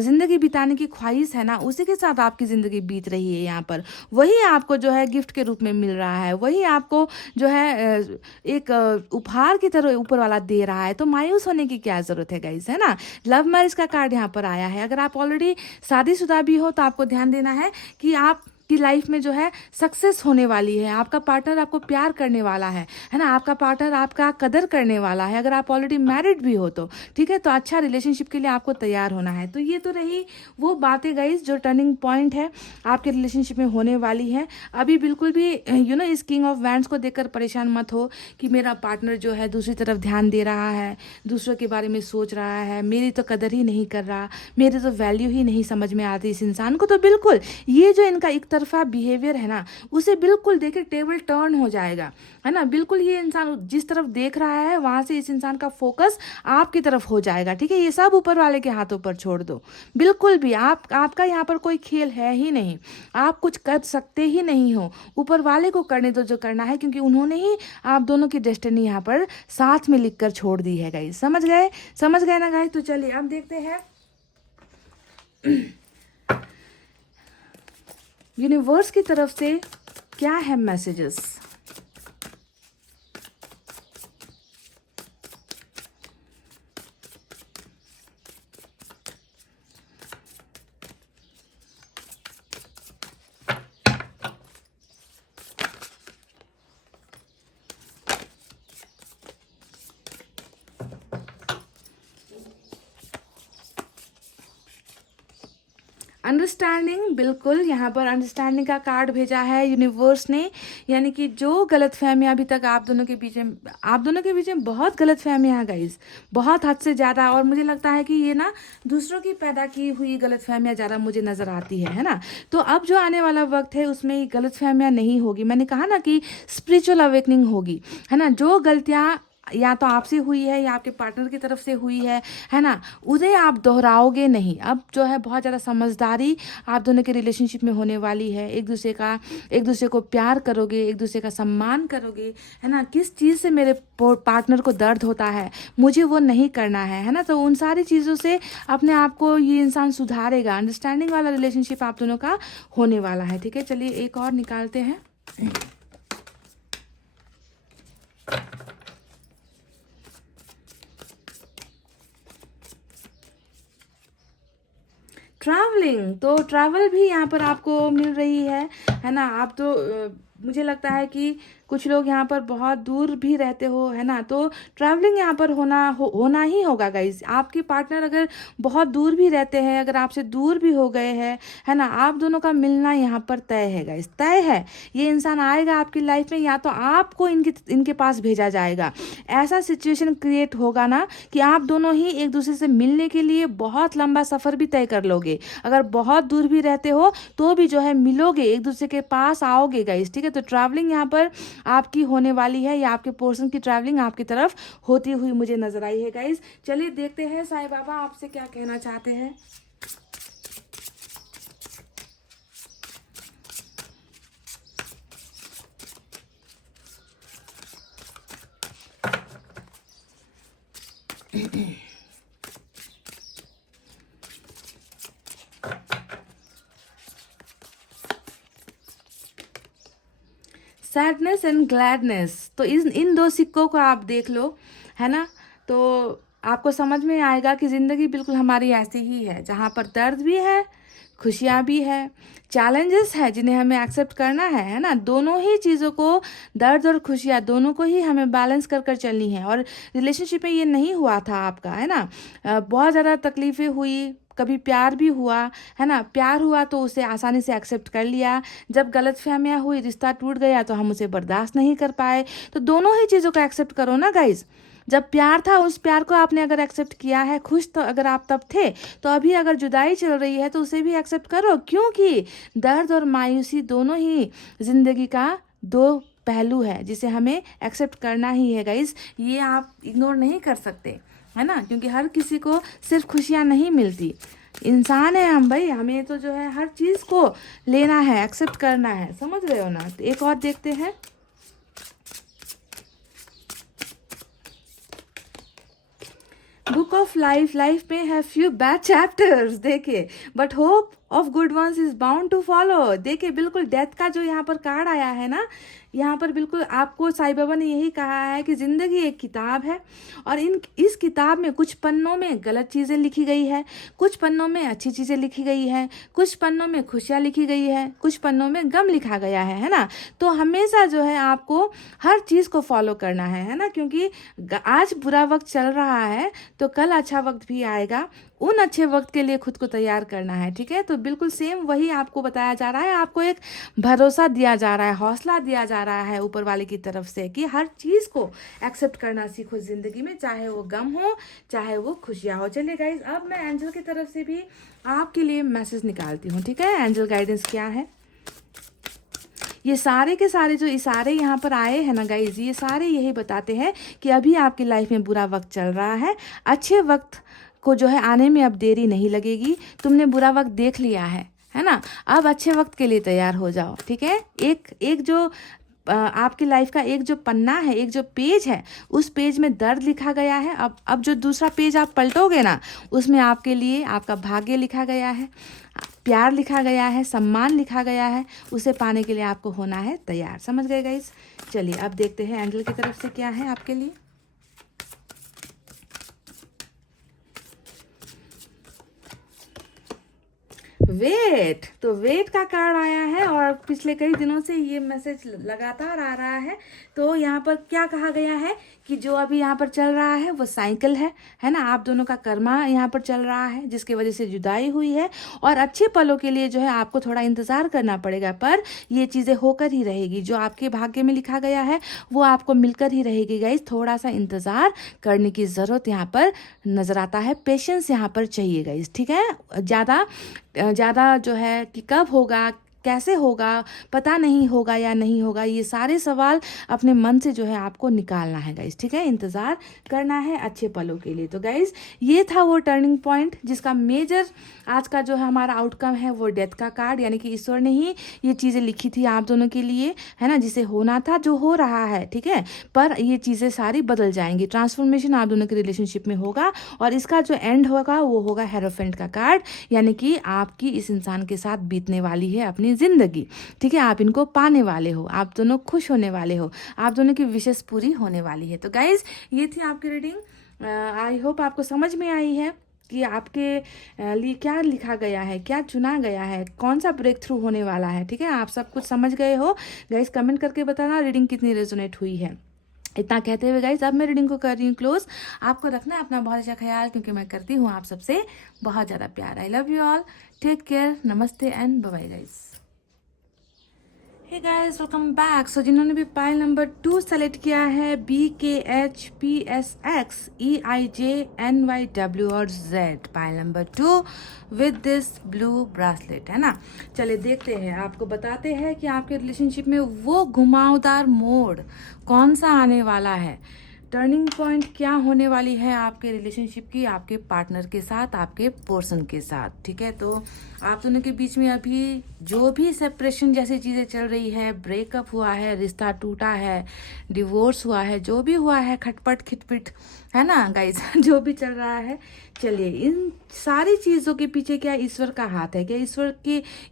ज़िंदगी बिताने की ख्वाहिश है ना, उसी के साथ आपकी ज़िंदगी बीत रही है यहाँ पर, वही आपको जो है गिफ्ट के रूप में मिल रहा है, वही आपको जो है एक उपहार की तरह ऊपर वाला दे रहा है। तो मायूस होने की क्या ज़रूरत है गाइस, है ना। लव मैरिज का कार्ड यहाँ पर आया है। अगर आप ऑलरेडी शादीशुदा भी हो तो आपको ध्यान देना है कि आप की लाइफ में जो है सक्सेस होने वाली है, आपका पार्टनर आपको प्यार करने वाला है ना, आपका पार्टनर आपका कदर करने वाला है। अगर आप ऑलरेडी मैरिड भी हो तो ठीक है, तो अच्छा रिलेशनशिप के लिए आपको तैयार होना है। तो ये तो रही वो बातें गाइस जो टर्निंग पॉइंट है आपके रिलेशनशिप में होने वाली है। अभी बिल्कुल भी इस किंग ऑफ वैंड्स को देखकर परेशान मत हो कि मेरा पार्टनर जो है दूसरी तरफ ध्यान दे रहा है, दूसरों के बारे में सोच रहा है, मेरी तो कदर ही नहीं कर रहा, मेरी तो वैल्यू ही नहीं समझ में आती इस इंसान को। तो बिल्कुल ये जो इनका एक तरफा बिहेवियर है ना, उसे बिल्कुल देखे टेबल टर्न हो जाएगा, है ना। बिल्कुल ये इंसान जिस तरफ देख रहा है वहां से इस इंसान का फोकस आपकी तरफ हो जाएगा, ठीक है। ये सब ऊपर वाले के हाथों पर छोड़ दो, बिल्कुल भी आपका यहाँ पर कोई खेल है ही नहीं, आप कुछ कर सकते ही नहीं हो। ऊपर वाले को करने दो जो करना है, क्योंकि उन्होंने ही आप दोनों की डेस्टिनी यहाँ पर साथ में लिख कर छोड़ दी है गाइस। समझ गए ना गाइस। तो चलिए अब देखते हैं यूनिवर्स की तरफ से क्या है मैसेजेस। अंडरस्टैंडिंग, बिल्कुल यहाँ पर अंडरस्टैंडिंग का कार्ड भेजा है यूनिवर्स ने, यानी कि जो गलतफहमियां अभी तक आप दोनों के बीच में बहुत गलतफहमियां हैं गाइस, बहुत हद से ज़्यादा। और मुझे लगता है कि ये ना दूसरों की पैदा की हुई गलतफहमियां ज़्यादा मुझे नज़र आती है ना। तो अब जो आने वाला वक्त है उसमें गलतफहमियां नहीं होगी। मैंने कहा ना कि स्पिरिचुअल अवेकनिंग होगी, है ना। जो गलतियाँ या तो आपसे हुई है या आपके पार्टनर की तरफ से हुई है ना, उन्हें आप दोहराओगे नहीं। अब जो है बहुत ज़्यादा समझदारी आप दोनों के रिलेशनशिप में होने वाली है। एक दूसरे को प्यार करोगे, एक दूसरे का सम्मान करोगे, है ना। किस चीज़ से मेरे पार्टनर को दर्द होता है, मुझे वो नहीं करना है ना। तो उन सारी चीज़ों से अपने आप को ये इंसान सुधारेगा। अंडरस्टैंडिंग वाला रिलेशनशिप आप दोनों का होने वाला है, ठीक है। चलिए एक और निकालते हैं। ट्रैवलिंग, तो ट्रैवल भी यहाँ पर आपको मिल रही है ना। आप तो मुझे लगता है कि कुछ लोग यहाँ पर बहुत दूर भी रहते हो, है ना, तो ट्रैवलिंग यहाँ पर होना ही होगा गाइज। आपके पार्टनर अगर बहुत दूर भी रहते हैं, अगर आपसे दूर भी हो गए हैं, है ना, आप दोनों का मिलना यहाँ पर तय है गाइज, तय है। ये इंसान आएगा आपकी लाइफ में, या तो आपको इनके पास भेजा जाएगा। ऐसा सिचुएशन क्रिएट होगा ना कि आप दोनों ही एक दूसरे से मिलने के लिए बहुत लंबा सफ़र भी तय कर लोगे। अगर बहुत दूर भी रहते हो तो भी जो है मिलोगे, एक दूसरे के पास आओगे गाइस, ठीक है। तो ट्रैवलिंग यहाँ पर आपकी होने वाली है, या आपके पोर्शन की ट्रैवलिंग आपकी तरफ होती हुई मुझे नजर आई है गाइस। चलिए देखते हैं साईं बाबा आपसे क्या कहना चाहते हैं। सैडनेस एंड ग्लैडनेस, तो इन दो सिक्कों को आप देख लो, है ना, तो आपको समझ में आएगा कि ज़िंदगी बिल्कुल हमारी ऐसी ही है, जहाँ पर दर्द भी है, खुशियाँ भी है, चैलेंजेस है जिन्हें हमें एक्सेप्ट करना है ना। दोनों ही चीज़ों को, दर्द और खुशियाँ दोनों को ही हमें बैलेंस कर कर चलनी है। और रिलेशनशिप में ये नहीं हुआ था आपका, है ना, बहुत ज़्यादा तकलीफ़ें हुई, कभी प्यार भी हुआ, है ना, प्यार हुआ तो उसे आसानी से एक्सेप्ट कर लिया, जब गलतफहमियां हुई, रिश्ता टूट गया तो हम उसे बर्दाश्त नहीं कर पाए। तो दोनों ही चीज़ों को एक्सेप्ट करो ना गाइज। जब प्यार था उस प्यार को आपने अगर एक्सेप्ट किया है, खुश तो अगर आप तब थे, तो अभी अगर जुदाई चल रही है तो उसे भी एक्सेप्ट करो, क्योंकि दर्द और मायूसी दोनों ही जिंदगी का दो पहलू है जिसे हमें एक्सेप्ट करना ही है गाइज। ये आप इग्नोर नहीं कर सकते, है ना, क्योंकि हर किसी को सिर्फ खुशियाँ नहीं मिलती। इंसान है हम भाई, हमें तो जो है हर चीज़ को लेना है, एक्सेप्ट करना है, समझ रहे हो ना। तो एक और देखते हैं। बुक ऑफ लाइफ, लाइफ में है फ्यू बैड चैप्टर्स, देखिए, but hope of good ones is bound to follow. देखिए बिल्कुल डेथ का जो यहाँ पर कार्ड आया है ना, यहाँ पर बिल्कुल आपको साईं बाबा ने यही कहा है कि ज़िंदगी एक किताब है, और इस किताब में कुछ पन्नों में गलत चीज़ें लिखी गई है, कुछ पन्नों में अच्छी चीज़ें लिखी गई है, कुछ पन्नों में खुशियाँ लिखी गई है, कुछ पन्नों में गम लिखा गया है ना। तो हमेशा जो है आपको हर चीज़ को फॉलो करना है ना, क्योंकि आज बुरा वक्त चल रहा है तो कल अच्छा वक्त भी आएगा, उन अच्छे वक्त के लिए खुद को तैयार करना है, ठीक है। तो बिल्कुल सेम वही आपको बताया जा रहा है, आपको एक भरोसा दिया जा रहा है, हौसला दिया जा रहा है ऊपर वाले की तरफ से कि हर चीज़ को एक्सेप्ट करना सीखो ज़िंदगी में, चाहे वो गम हो चाहे वो खुशियाँ हो। चलिए गाइज, अब मैं एंजल की तरफ से भी आपके लिए मैसेज निकालती हूँ, ठीक है। एंजल गाइडेंस क्या है, ये सारे के सारे जो इशारे यहाँ पर आए हैं ना गाइज, ये सारे यही बताते हैं कि अभी आपकी लाइफ में बुरा वक्त चल रहा है, अच्छे वक्त को जो है आने में अब देरी नहीं लगेगी। तुमने बुरा वक्त देख लिया है ना, अब अच्छे वक्त के लिए तैयार हो जाओ, ठीक है। एक जो आपकी लाइफ का एक जो पन्ना है, एक जो पेज है, उस पेज में दर्द लिखा गया है। अब जो दूसरा पेज आप पलटोगे ना, उसमें आपके लिए आपका भाग्य लिखा गया है, प्यार लिखा गया है, सम्मान लिखा गया है। उसे पाने के लिए आपको होना है तैयार, समझ गए गाइस। चलिए अब देखते हैं एंजल की तरफ से क्या है आपके लिए। वेट, तो वेट का कार्ड आया है, और पिछले कई दिनों से ये मैसेज लगातार आ रहा है। तो यहाँ पर क्या कहा गया है कि जो अभी यहाँ पर चल रहा है वो साइकिल है ना, आप दोनों का कर्मा यहाँ पर चल रहा है जिसकी वजह से जुदाई हुई है, और अच्छे पलों के लिए जो है आपको थोड़ा इंतज़ार करना पड़ेगा, पर ये चीज़ें होकर ही रहेगी। जो आपके भाग्य में लिखा गया है वो आपको मिलकर ही रहेगी गाइस। थोड़ा सा इंतज़ार करने की ज़रूरत यहाँ पर नज़र आता है, पेशेंस यहाँ पर चाहिए गाइस, ठीक है। ज़्यादा जो है कि कब होगा, कैसे होगा, पता नहीं होगा या नहीं होगा, ये सारे सवाल अपने मन से जो है आपको निकालना है गाइस, ठीक है। इंतज़ार करना है अच्छे पलों के लिए। तो गाइस, ये था वो टर्निंग पॉइंट जिसका मेजर आज का जो है हमारा आउटकम है वो डेथ का कार्ड, यानी कि ईश्वर ने ही ये चीज़ें लिखी थी आप दोनों के लिए, है ना, जिसे होना था, जो हो रहा है, ठीक है। पर ये चीज़ें सारी बदल जाएंगी, ट्रांसफॉर्मेशन आप दोनों के रिलेशनशिप में होगा, और इसका जो एंड होगा वो होगा हेरोफेंट का कार्ड, यानी कि आपकी इस इंसान के साथ बीतने वाली है अपनी ज़िंदगी, ठीक है। आप इनको पाने वाले हो, आप दोनों खुश होने वाले हो, आप दोनों की विशेष पूरी होने वाली है। तो गाइज, ये थी आपकी रीडिंग। आई होप आपको समझ में आई है। कि आपके लिए क्या लिखा गया है, क्या चुना गया है, कौन सा ब्रेक थ्रू होने वाला है। ठीक है, आप सब कुछ समझ गए हो गाइस? कमेंट करके बताना रीडिंग कितनी रेजोनेट हुई है। इतना कहते हुए गाइस अब मैं रीडिंग को कर रही हूँ क्लोज। आपको रखना है अपना बहुत अच्छा ख्याल, क्योंकि मैं करती हूँ आप सबसे बहुत ज़्यादा प्यार। I love you all, take care, नमस्ते and bye bye guys. Hey guys, welcome back. So जिन्होंने भी पाइल नंबर 2 सेलेक्ट किया है, BKHPSXEIJNYW और Z, pile number 2 with this blue bracelet, है ना। चलिए देखते हैं, आपको बताते हैं कि आपके रिलेशनशिप में वो घुमावदार मोड़ कौन सा आने वाला है, टर्निंग पॉइंट क्या होने वाली है आपके रिलेशनशिप की, आपके पार्टनर के साथ, आपके पर्सन के साथ। ठीक है, तो आप दोनों के बीच में अभी जो भी सेपरेशन जैसी चीज़ें चल रही है, ब्रेकअप हुआ है, रिश्ता टूटा है, डिवोर्स हुआ है, जो भी हुआ है, खटपट खिटपिट, है ना गाइस, जो भी चल रहा है, चलिए इन सारी चीज़ों के पीछे क्या ईश्वर का हाथ है? क्या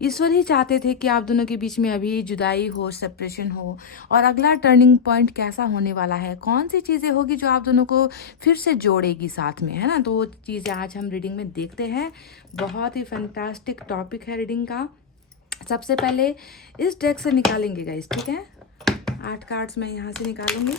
ईश्वर ही चाहते थे कि आप दोनों के बीच में अभी जुदाई हो, सेपरेशन हो, और अगला टर्निंग पॉइंट कैसा होने वाला है, कौन सी चीज़ें होगी जो आप दोनों को फिर से जोड़ेगी साथ में, है ना। तो वो चीज़ें आज हम रीडिंग में देखते हैं। बहुत ही फैंटास्टिक टॉपिक है रीडिंग का। सबसे पहले इस डेक से निकालेंगे गाइस, ठीक है। 8 कार्ड्स मैं यहाँ से निकालूंगी।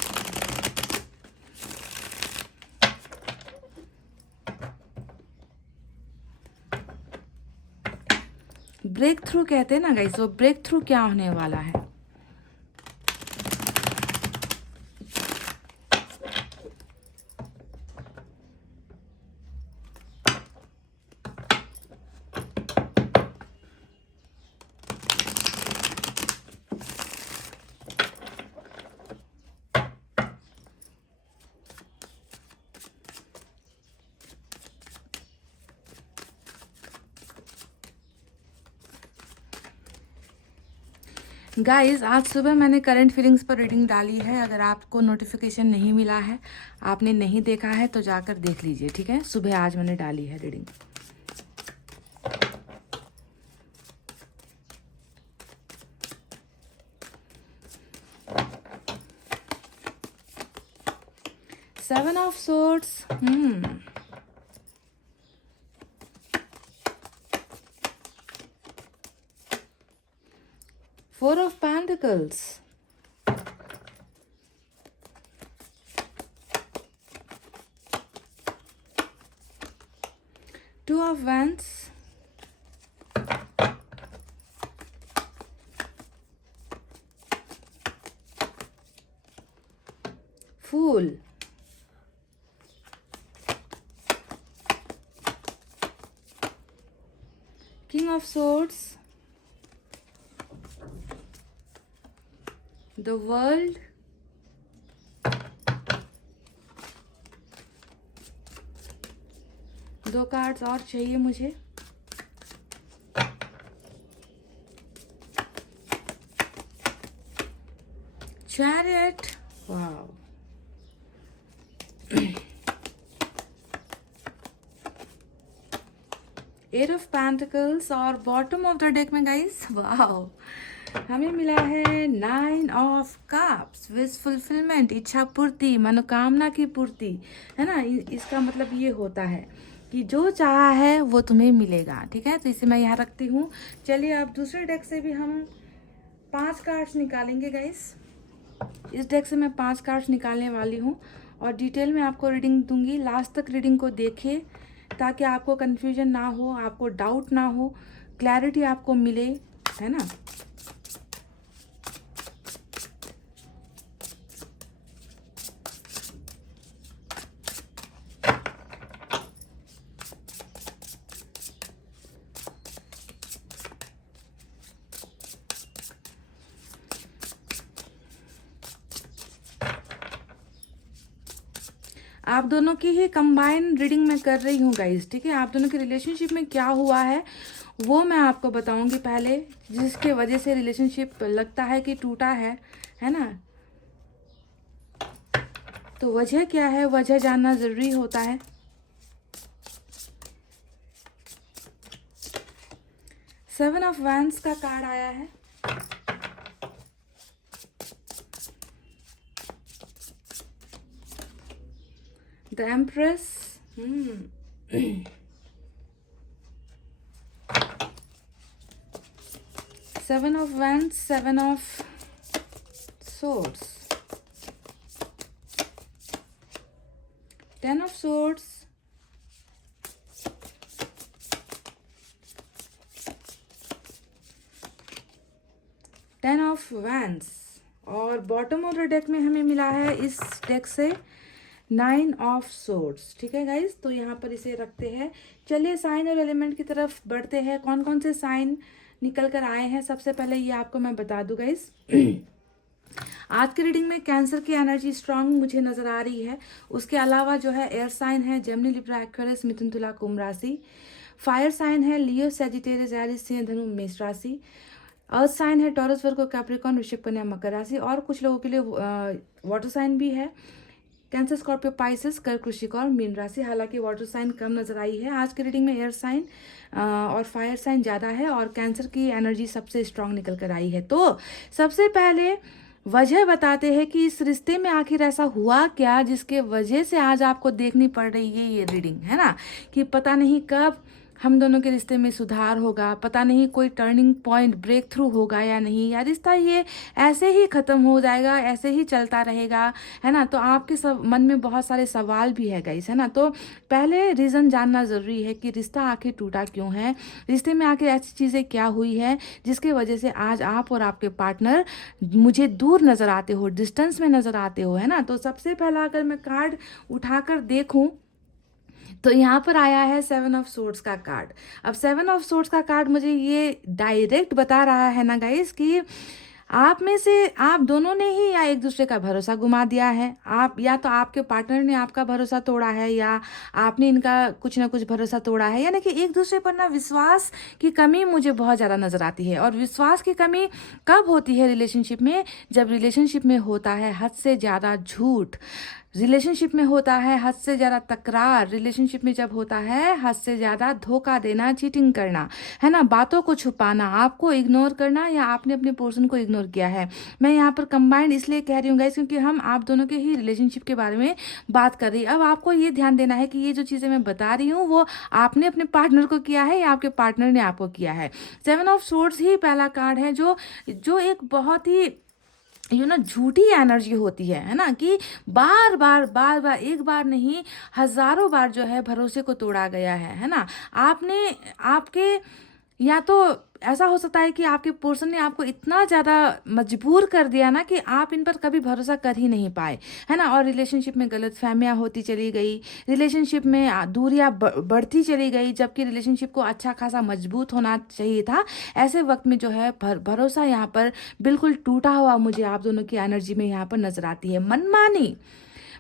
ब्रेक थ्रू कहते हैं ना गाइस, वो ब्रेक थ्रू क्या होने वाला है। गाइस आज सुबह मैंने करंट फीलिंग्स पर रीडिंग डाली है। अगर आपको नोटिफिकेशन नहीं मिला है, आपने नहीं देखा है, तो जाकर देख लीजिए। ठीक है, सुबह आज मैंने डाली है reading. Seven of swords, four of pentacles, two of wands, fool, king of swords, the world, दो कार्ड्स और चाहिए मुझे। Chariot, wow, eight of pentacles, और बॉटम ऑफ द डेक में गाइस वाओ हमें मिला है 9 ऑफ कप्स, विश फुलफिलमेंट, इच्छा पूर्ति, मनोकामना की पूर्ति, है ना। इसका मतलब ये होता है कि जो चाहा है वो तुम्हें मिलेगा। ठीक है, तो इसे मैं यहाँ रखती हूँ। चलिए अब दूसरे डेक से भी हम 5 कार्ड्स निकालेंगे गाइस। इस डेक से मैं 5 कार्ड्स निकालने वाली हूँ और डिटेल में आपको रीडिंग दूंगी। लास्ट तक रीडिंग को देखिए ताकि आपको कन्फ्यूजन ना हो, आपको डाउट ना हो, क्लैरिटी आपको मिले, है ना। आप दोनों की ही कंबाइन रीडिंग मैं कर रही हूँ गाइस। ठीक है, आप दोनों के रिलेशनशिप में क्या हुआ है वो मैं आपको बताऊंगी पहले, जिसके वजह से रिलेशनशिप लगता है कि टूटा है ना। तो वजह क्या है, वजह जानना जरूरी होता है। सेवन ऑफ वैंड्स का कार्ड आया है। The empress, 7 of Wands, 7 of Swords, 10 of Swords, 10 of Wands, और बॉटम ऑफ द डेक में हमें मिला है इस डेक से 9 ऑफ सोर्ड्स। ठीक है गाइज, तो यहाँ पर इसे रखते हैं। चलिए साइन और एलिमेंट की तरफ बढ़ते हैं। कौन कौन से साइन निकल कर आए हैं सबसे पहले ये आपको मैं बता दूँ गाइज। आज की रीडिंग में कैंसर की एनर्जी स्ट्रांग मुझे नजर आ रही है। उसके अलावा जो है एयर साइन है जेमिनी, लिब्रा, एक्वेरियस, मिथुन, तुला, कुंभ राशि। फायर साइन है लियो, सैजिटेरियस, एरिस, सिंह, धनु, मेष राशि। अर्थ साइन है टॉरस, वर्गो, कैप्रिकॉर्न, वृश्चिक, कन्या, मकर राशि। और कुछ लोगों के लिए वाटर साइन भी है, कैंसर, स्कॉर्पियो, पाइसेस, कर्क, वृश्चिक और मीन राशि। हालांकि वाटर साइन कम नजर आई है। आज की रीडिंग में एयर साइन और फायर साइन ज़्यादा है और कैंसर की एनर्जी सबसे स्ट्रांग निकल कर आई है। तो सबसे पहले वजह बताते हैं कि इस रिश्ते में आखिर ऐसा हुआ क्या जिसके वजह से आज आपको देखनी पड़ रही है ये रीडिंग, है ना। कि पता नहीं कब हम दोनों के रिश्ते में सुधार होगा, पता नहीं कोई टर्निंग पॉइंट, ब्रेक थ्रू होगा या नहीं, या रिश्ता ये ऐसे ही ख़त्म हो जाएगा, ऐसे ही चलता रहेगा, है ना। तो आपके सब मन में बहुत सारे सवाल भी है गाइस, है ना। तो पहले रीज़न जानना ज़रूरी है कि रिश्ता आखिर टूटा क्यों है, रिश्ते में आखिर ऐसी चीज़ें क्या हुई है जिसकी वजह से आज आप और आपके पार्टनर मुझे दूर नज़र आते हो, डिस्टेंस में नज़र आते हो, है ना। तो सबसे पहला अगर मैं कार्ड उठाकर देखूँ तो यहाँ पर आया है 7 ऑफ सोर्ड्स का कार्ड। अब 7 ऑफ सोर्ड्स का कार्ड मुझे ये डायरेक्ट बता रहा है ना गाइस कि आप में से आप दोनों ने ही या एक दूसरे का भरोसा गुमा दिया है। आप या तो आपके पार्टनर ने आपका भरोसा तोड़ा है या आपने इनका कुछ ना कुछ भरोसा तोड़ा है। यानी कि एक दूसरे पर ना विश्वास की कमी मुझे बहुत ज़्यादा नज़र आती है। और विश्वास की कमी कब होती है रिलेशनशिप में? जब रिलेशनशिप में होता है हद से ज़्यादा झूठ, रिलेशनशिप में होता है हद से ज़्यादा तकरार, रिलेशनशिप में जब होता है हद से ज़्यादा धोखा देना, चीटिंग करना, है ना, बातों को छुपाना, आपको इग्नोर करना या आपने अपने पर्सन को इग्नोर किया है। मैं यहाँ पर कंबाइंड इसलिए कह रही हूँ गाइस क्योंकि हम आप दोनों के ही रिलेशनशिप के बारे में बात कर रही है। अब आपको ये ध्यान देना है कि ये जो चीज़ें मैं बता रही हूँ वो आपने अपने पार्टनर को किया है या आपके पार्टनर ने आपको किया है। 7 ऑफ सोर्ड्स ही पहला कार्ड है जो एक बहुत ही झूठी एनर्जी होती है ना। कि बार बार एक बार नहीं हजारों बार जो है भरोसे को तोड़ा गया है ना। आपने आपके या तो ऐसा हो सकता है कि आपके पर्सन ने आपको इतना ज़्यादा मजबूर कर दिया ना कि आप इन पर कभी भरोसा कर ही नहीं पाए, है ना। और रिलेशनशिप में गलतफहमियां होती चली गई, रिलेशनशिप में दूरियां बढ़ती चली गई, जबकि रिलेशनशिप को अच्छा खासा मजबूत होना चाहिए था। ऐसे वक्त में जो है भरोसा यहाँ पर बिल्कुल टूटा हुआ मुझे आप दोनों की एनर्जी में यहाँ पर नजर आती है।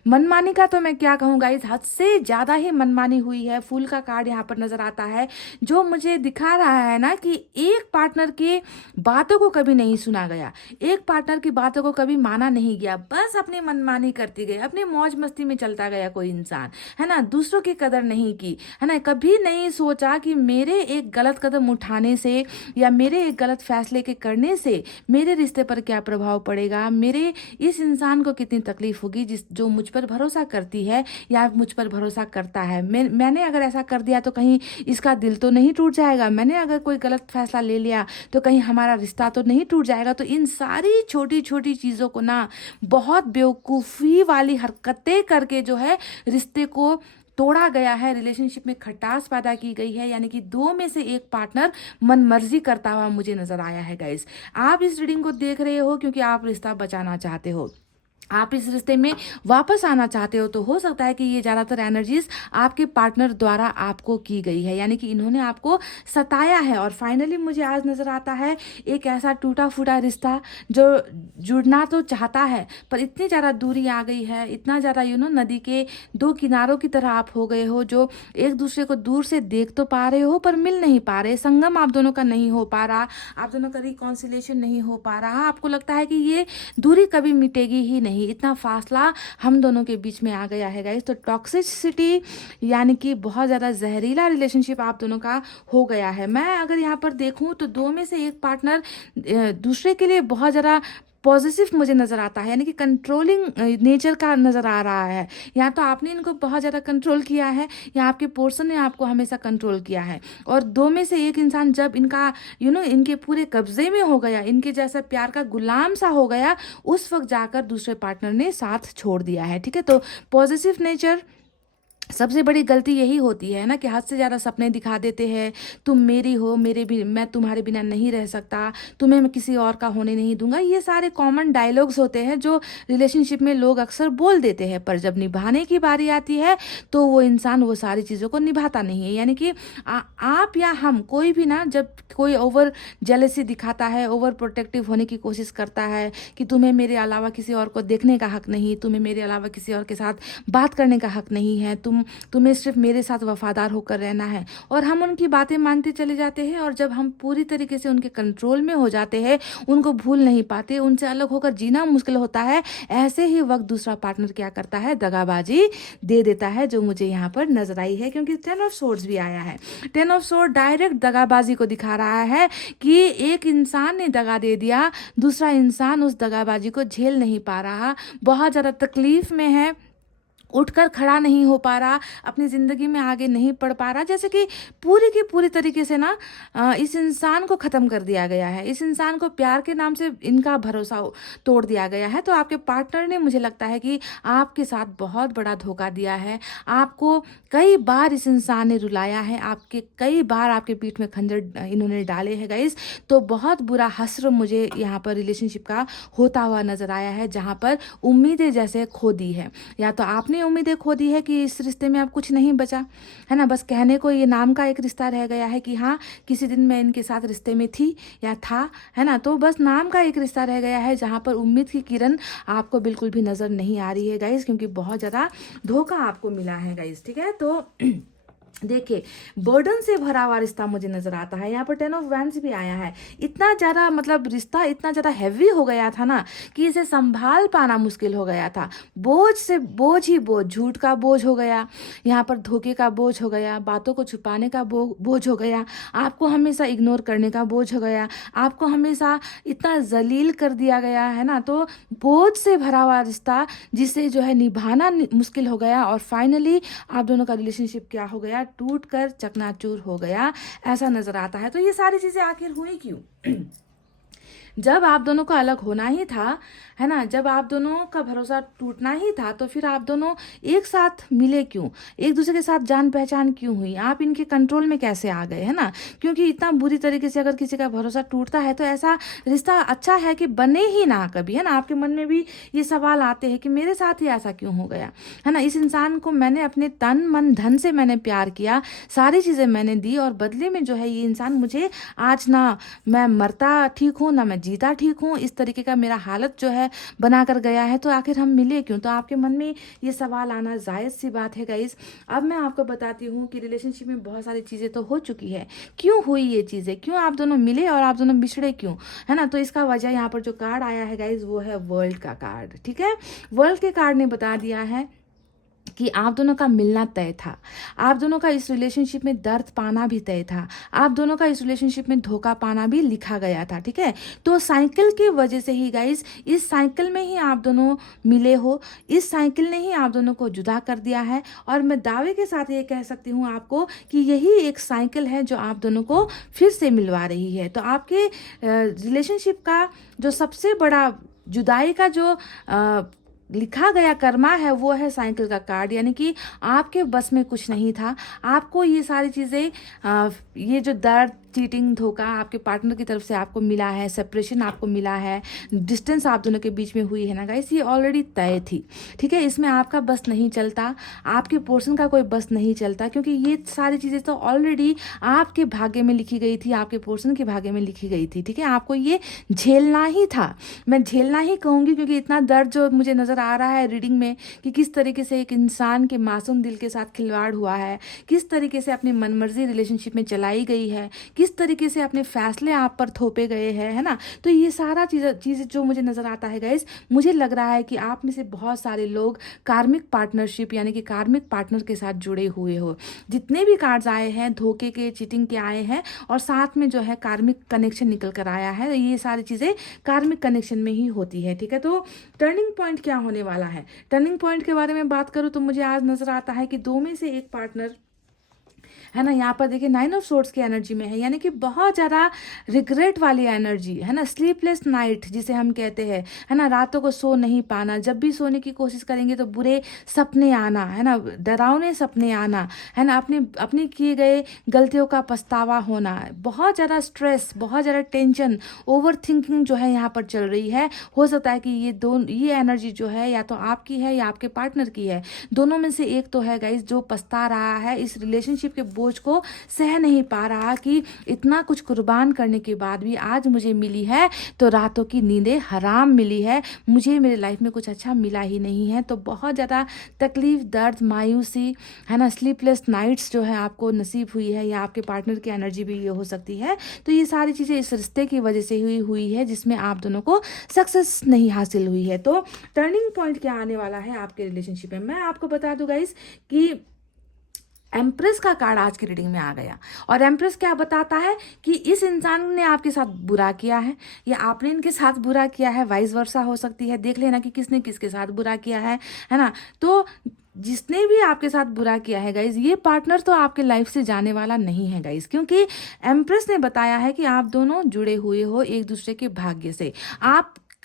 मनमानी का तो मैं क्या कहूँ गाइस, हद से ज़्यादा ही मनमानी हुई है। फूल का कार्ड यहाँ पर नज़र आता है जो मुझे दिखा रहा है ना कि एक पार्टनर की बातों को कभी नहीं सुना गया, एक पार्टनर की बातों को कभी माना नहीं गया, बस अपनी मनमानी करती गई, अपनी मौज मस्ती में चलता गया कोई इंसान, है ना। दूसरों की कदर नहीं की, है ना। कभी नहीं सोचा कि मेरे एक गलत कदम उठाने से या मेरे एक गलत फैसले के करने से मेरे रिश्ते पर क्या प्रभाव पड़ेगा, मेरे इस इंसान को कितनी तकलीफ होगी जो मुझ पर भरोसा करती है या मुझ पर भरोसा करता है। मैंने अगर ऐसा कर दिया तो कहीं इसका दिल तो नहीं टूट जाएगा, मैंने अगर कोई गलत फैसला ले लिया तो कहीं हमारा रिश्ता तो नहीं टूट जाएगा। तो इन सारी छोटी छोटी चीज़ों को ना बहुत बेवकूफ़ी वाली हरकतें करके जो है रिश्ते को तोड़ा गया है, रिलेशनशिप में खटास पैदा की गई है। यानी कि दो में से एक पार्टनर मनमर्जी करता हुआ मुझे नजर आया है गाइस। आप इस रीडिंग को देख रहे हो क्योंकि आप रिश्ता बचाना चाहते हो, आप इस रिश्ते में वापस आना चाहते हो। तो हो सकता है कि ये ज़्यादातर एनर्जीज आपके पार्टनर द्वारा आपको की गई है, यानी कि इन्होंने आपको सताया है। और फाइनली मुझे आज नज़र आता है एक ऐसा टूटा फूटा रिश्ता जो जुड़ना तो चाहता है पर इतनी ज़्यादा दूरी आ गई है, इतना ज़्यादा नदी के दो किनारों की तरह आप हो गए हो, जो एक दूसरे को दूर से देख तो पा रहे हो पर मिल नहीं पा रहे, संगम आप दोनों का नहीं हो पा रहा, आप दोनों का रिकॉन्सिलेशन नहीं हो पा रहा। आपको लगता है कि ये दूरी कभी मिटेगी ही नहीं, इतना फासला हम दोनों के बीच में आ गया है गाइस। तो टॉक्सिसिटी यानी कि बहुत ज़्यादा जहरीला रिलेशनशिप आप दोनों का हो गया है। मैं अगर यहाँ पर देखूँ तो दो में से एक पार्टनर दूसरे के लिए बहुत ज़्यादा पॉजिटिव मुझे नज़र आता है, यानी कि कंट्रोलिंग नेचर का नज़र आ रहा है। या तो आपने इनको बहुत ज़्यादा कंट्रोल किया है या आपके पर्सन ने आपको हमेशा कंट्रोल किया है। और दो में से एक इंसान जब इनका इनके पूरे कब्जे में हो गया, इनके जैसा प्यार का गुलाम सा हो गया, उस वक्त जाकर दूसरे पार्टनर ने साथ छोड़ दिया है। ठीक है, तो पॉजिटिव नेचर सबसे बड़ी गलती यही होती है ना कि हद से ज़्यादा सपने दिखा देते हैं, तुम मेरी हो, मेरे भी, मैं तुम्हारे बिना नहीं रह सकता, तुम्हें मैं किसी और का होने नहीं दूंगा। ये सारे कॉमन डायलॉग्स होते हैं जो रिलेशनशिप में लोग अक्सर बोल देते हैं, पर जब निभाने की बारी आती है तो वो इंसान वो सारी चीज़ों को निभाता नहीं है। यानी कि आप या हम कोई भी ना, जब कोई ओवर जेलसी दिखाता है, ओवर प्रोटेक्टिव होने की कोशिश करता है कि तुम्हें मेरे अलावा किसी और को देखने का हक नहीं, तुम्हें मेरे अलावा किसी और के साथ बात करने का हक नहीं है, तुम्हें सिर्फ मेरे साथ वफादार होकर रहना है, और हम उनकी बातें मानते चले जाते हैं। और जब हम पूरी तरीके से उनके कंट्रोल में हो जाते हैं, उनको भूल नहीं पाते, उनसे अलग होकर जीना मुश्किल होता है, ऐसे ही वक्त दूसरा पार्टनर क्या करता है, दगाबाजी दे देता है, जो मुझे यहाँ पर नजर आई है। क्योंकि 10 ऑफ सोर्ड्स भी आया है। 10 ऑफ सोर्ड डायरेक्ट दगाबाजी को दिखा रहा है कि एक इंसान ने दगा दे दिया, दूसरा इंसान उस दगाबाजी को झेल नहीं पा रहा, बहुत ज़्यादा तकलीफ में है, उठकर खड़ा नहीं हो पा रहा, अपनी ज़िंदगी में आगे नहीं बढ़ पा रहा, जैसे कि पूरी की पूरी तरीके से ना इस इंसान को ख़त्म कर दिया गया है। इस इंसान को प्यार के नाम से इनका भरोसा तोड़ दिया गया है। तो आपके पार्टनर ने, मुझे लगता है कि आपके साथ बहुत बड़ा धोखा दिया है। आपको कई बार इस इंसान ने रुलाया है, आपके कई बार आपके पीठ में खंजर इन्होंने डाले हैं गाइस। तो बहुत बुरा हश्र मुझे यहाँ पर रिलेशनशिप का होता हुआ नज़र आया है, जहाँ पर उम्मीदें जैसे खो दी है। या तो आपने उम्मीदें खो दी है कि इस रिश्ते में अब कुछ नहीं बचा है ना, बस कहने को ये नाम का एक रिश्ता रह गया है कि हाँ किसी दिन मैं इनके साथ रिश्ते में थी या था, है ना, तो बस नाम का एक रिश्ता रह गया है, जहाँ पर उम्मीद की किरण आपको बिल्कुल भी नज़र नहीं आ रही है गाइस, क्योंकि बहुत ज़्यादा धोखा आपको मिला है गाइस। ठीक है, तो देखिए बर्डन से भरा हुआ रिश्ता मुझे नजर आता है। यहाँ पर 10 ऑफ वैंड्स भी आया है। इतना ज़्यादा मतलब रिश्ता इतना ज़्यादा हैवी हो गया था ना कि इसे संभाल पाना मुश्किल हो गया था। बोझ से बोझ ही बोझ, झूठ का बोझ हो गया, यहाँ पर धोखे का बोझ हो गया, बातों को छुपाने का बोझ हो गया, आपको हमेशा इग्नोर करने का बोझ हो गया, आपको हमेशा इतना जलील कर दिया गया है ना। तो बोझ से भरा हुआ रिश्ता जिसे जो है निभाना मुश्किल हो गया, और फाइनली आप दोनों का रिलेशनशिप क्या हो गया, टूटकर चकनाचूर हो गया, ऐसा नजर आता है। तो ये सारी चीजें आखिर हुई क्यों? जब आप दोनों को अलग होना ही था, है ना, जब आप दोनों का भरोसा टूटना ही था, तो फिर आप दोनों एक साथ मिले क्यों, एक दूसरे के साथ जान पहचान क्यों हुई, आप इनके कंट्रोल में कैसे आ गए, है ना? क्योंकि इतना बुरी तरीके से अगर किसी का भरोसा टूटता है तो ऐसा रिश्ता अच्छा है कि बने ही ना कभी, है ना। आपके मन में भी ये सवाल आते हैं कि मेरे साथ ही ऐसा क्यों हो गया, है ना। इस इंसान को मैंने अपने तन मन धन से मैंने प्यार किया, सारी चीज़ें मैंने दी, और बदले में जो है ये इंसान मुझे आज ना मैं मरता ठीक हूँ ना मैं जीता ठीक हूँ, इस तरीके का मेरा हालत जो है बना कर गया है। तो आखिर हम मिले क्यों? तो आपके मन में ये सवाल आना जायज़ सी बात है गाइस। अब मैं आपको बताती हूँ कि रिलेशनशिप में बहुत सारी चीज़ें तो हो चुकी है, क्यों हुई ये चीज़ें, क्यों आप दोनों मिले और आप दोनों बिछड़े क्यों, है ना। तो इसका वजह यहाँ पर जो कार्ड आया है गाइस वो है वर्ल्ड का कार्ड। ठीक है, वर्ल्ड के कार्ड ने बता दिया है कि आप दोनों का मिलना तय था, आप दोनों का इस रिलेशनशिप में दर्द पाना भी तय था, आप दोनों का इस रिलेशनशिप में धोखा पाना भी लिखा गया था। ठीक है, तो साइकिल की वजह से ही गाइस, इस साइकिल में ही आप दोनों मिले हो, इस साइकिल ने ही आप दोनों को जुदा कर दिया है। और मैं दावे के साथ ये कह सकती हूँ आपको कि यही एक साइकिल है जो आप दोनों को फिर से मिलवा रही है। तो आपके रिलेशनशिप का जो सबसे बड़ा जुदाई का जो लिखा गया कर्मा है वो है साइकिल का कार्ड, यानी कि आपके बस में कुछ नहीं था। आपको ये सारी चीज़ें, ये जो दर्द, चीटिंग, धोखा आपके पार्टनर की तरफ से आपको मिला है, सेपरेशन आपको मिला है, डिस्टेंस आप दोनों के बीच में हुई है ना गाइस, ये ऑलरेडी तय थी। ठीक है, इसमें आपका बस नहीं चलता, आपके पोर्शन का कोई बस नहीं चलता, क्योंकि ये सारी चीज़ें तो ऑलरेडी आपके भाग्य में लिखी गई थी, आपके पोर्शन के भाग्य में लिखी गई थी। ठीक है, आपको ये झेलना ही था, मैं झेलना ही कहूँगी, क्योंकि इतना दर्द जो मुझे नज़र नज़र आ रहा है रीडिंग में कि किस तरीके से एक इंसान के मासूम दिल के साथ खिलवाड़ हुआ है, किस तरीके से अपनी मनमर्जी रिलेशनशिप में चलाई गई है, किस तरीके से अपने फैसले आप पर थोपे गए हैं, है ना। तो ये सारा चीज़ जो मुझे नज़र आता है गाइस, मुझे लग रहा है कि आप में से बहुत सारे लोग कार्मिक पार्टनरशिप यानी कि कार्मिक पार्टनर के साथ जुड़े हुए हो। जितने भी कार्ड्स आए हैं धोखे के, चीटिंग के आए हैं और साथ में जो है कार्मिक कनेक्शन निकल कर आया है, ये सारी चीज़ें कार्मिक कनेक्शन में ही होती है, ठीक है। तो टर्निंग पॉइंट क्या होने वाला है, टर्निंग पॉइंट के बारे में बात करूँ तो मुझे आज नज़र आता है कि दो में से एक पार्टनर है ना, यहाँ पर देखिए 9 ऑफ सोर्ड्स की एनर्जी में है, यानी कि बहुत ज़्यादा रिग्रेट वाली एनर्जी है ना, स्लीपलेस नाइट जिसे हम कहते हैं, है ना, रातों को सो नहीं पाना, जब भी सोने की कोशिश करेंगे तो बुरे सपने आना, है ना, डरावने सपने आना, है ना, अपने किए गए गलतियों का पछतावा होना, बहुत ज़्यादा स्ट्रेस, बहुत ज़्यादा टेंशन, ओवर थिंकिंग जो है यहाँ पर चल रही है। हो सकता है कि ये एनर्जी जो है या तो आपकी है या आपके पार्टनर की है, दोनों में से एक तो है गाइस जो पछता रहा है, इस रिलेशनशिप के बोझ को सह नहीं पा रहा कि इतना कुछ कुर्बान करने के बाद भी आज मुझे मिली है तो रातों की नींदें हराम मिली है, मुझे मेरे लाइफ में कुछ अच्छा मिला ही नहीं है। तो बहुत ज़्यादा तकलीफ, दर्द, मायूसी, है ना, स्लीपलेस नाइट्स जो है आपको नसीब हुई है, या आपके पार्टनर की एनर्जी भी ये हो सकती है। तो ये सारी चीज़ें इस रिश्ते की वजह से हुई है जिसमें आप दोनों को सक्सेस नहीं हासिल हुई है। तो टर्निंग पॉइंट क्या आने वाला है आपके रिलेशनशिप में, मैं आपको बता दूं गाइस कि एम्प्रेस का कार्ड आज की रीडिंग में आ गया। और एम्प्रेस क्या बताता है कि इस इंसान ने आपके साथ बुरा किया है या आपने इनके साथ बुरा किया है, वाइस वर्सा हो सकती है, देख लेना कि किसने किसके साथ बुरा किया है ना। तो जिसने भी आपके साथ बुरा किया है गाइज, ये पार्टनर तो आपके लाइफ से जाने वाला नहीं है गाइज, क्योंकि एम्प्रेस ने बताया है कि आप दोनों जुड़े हुए हो एक दूसरे के भाग्य से।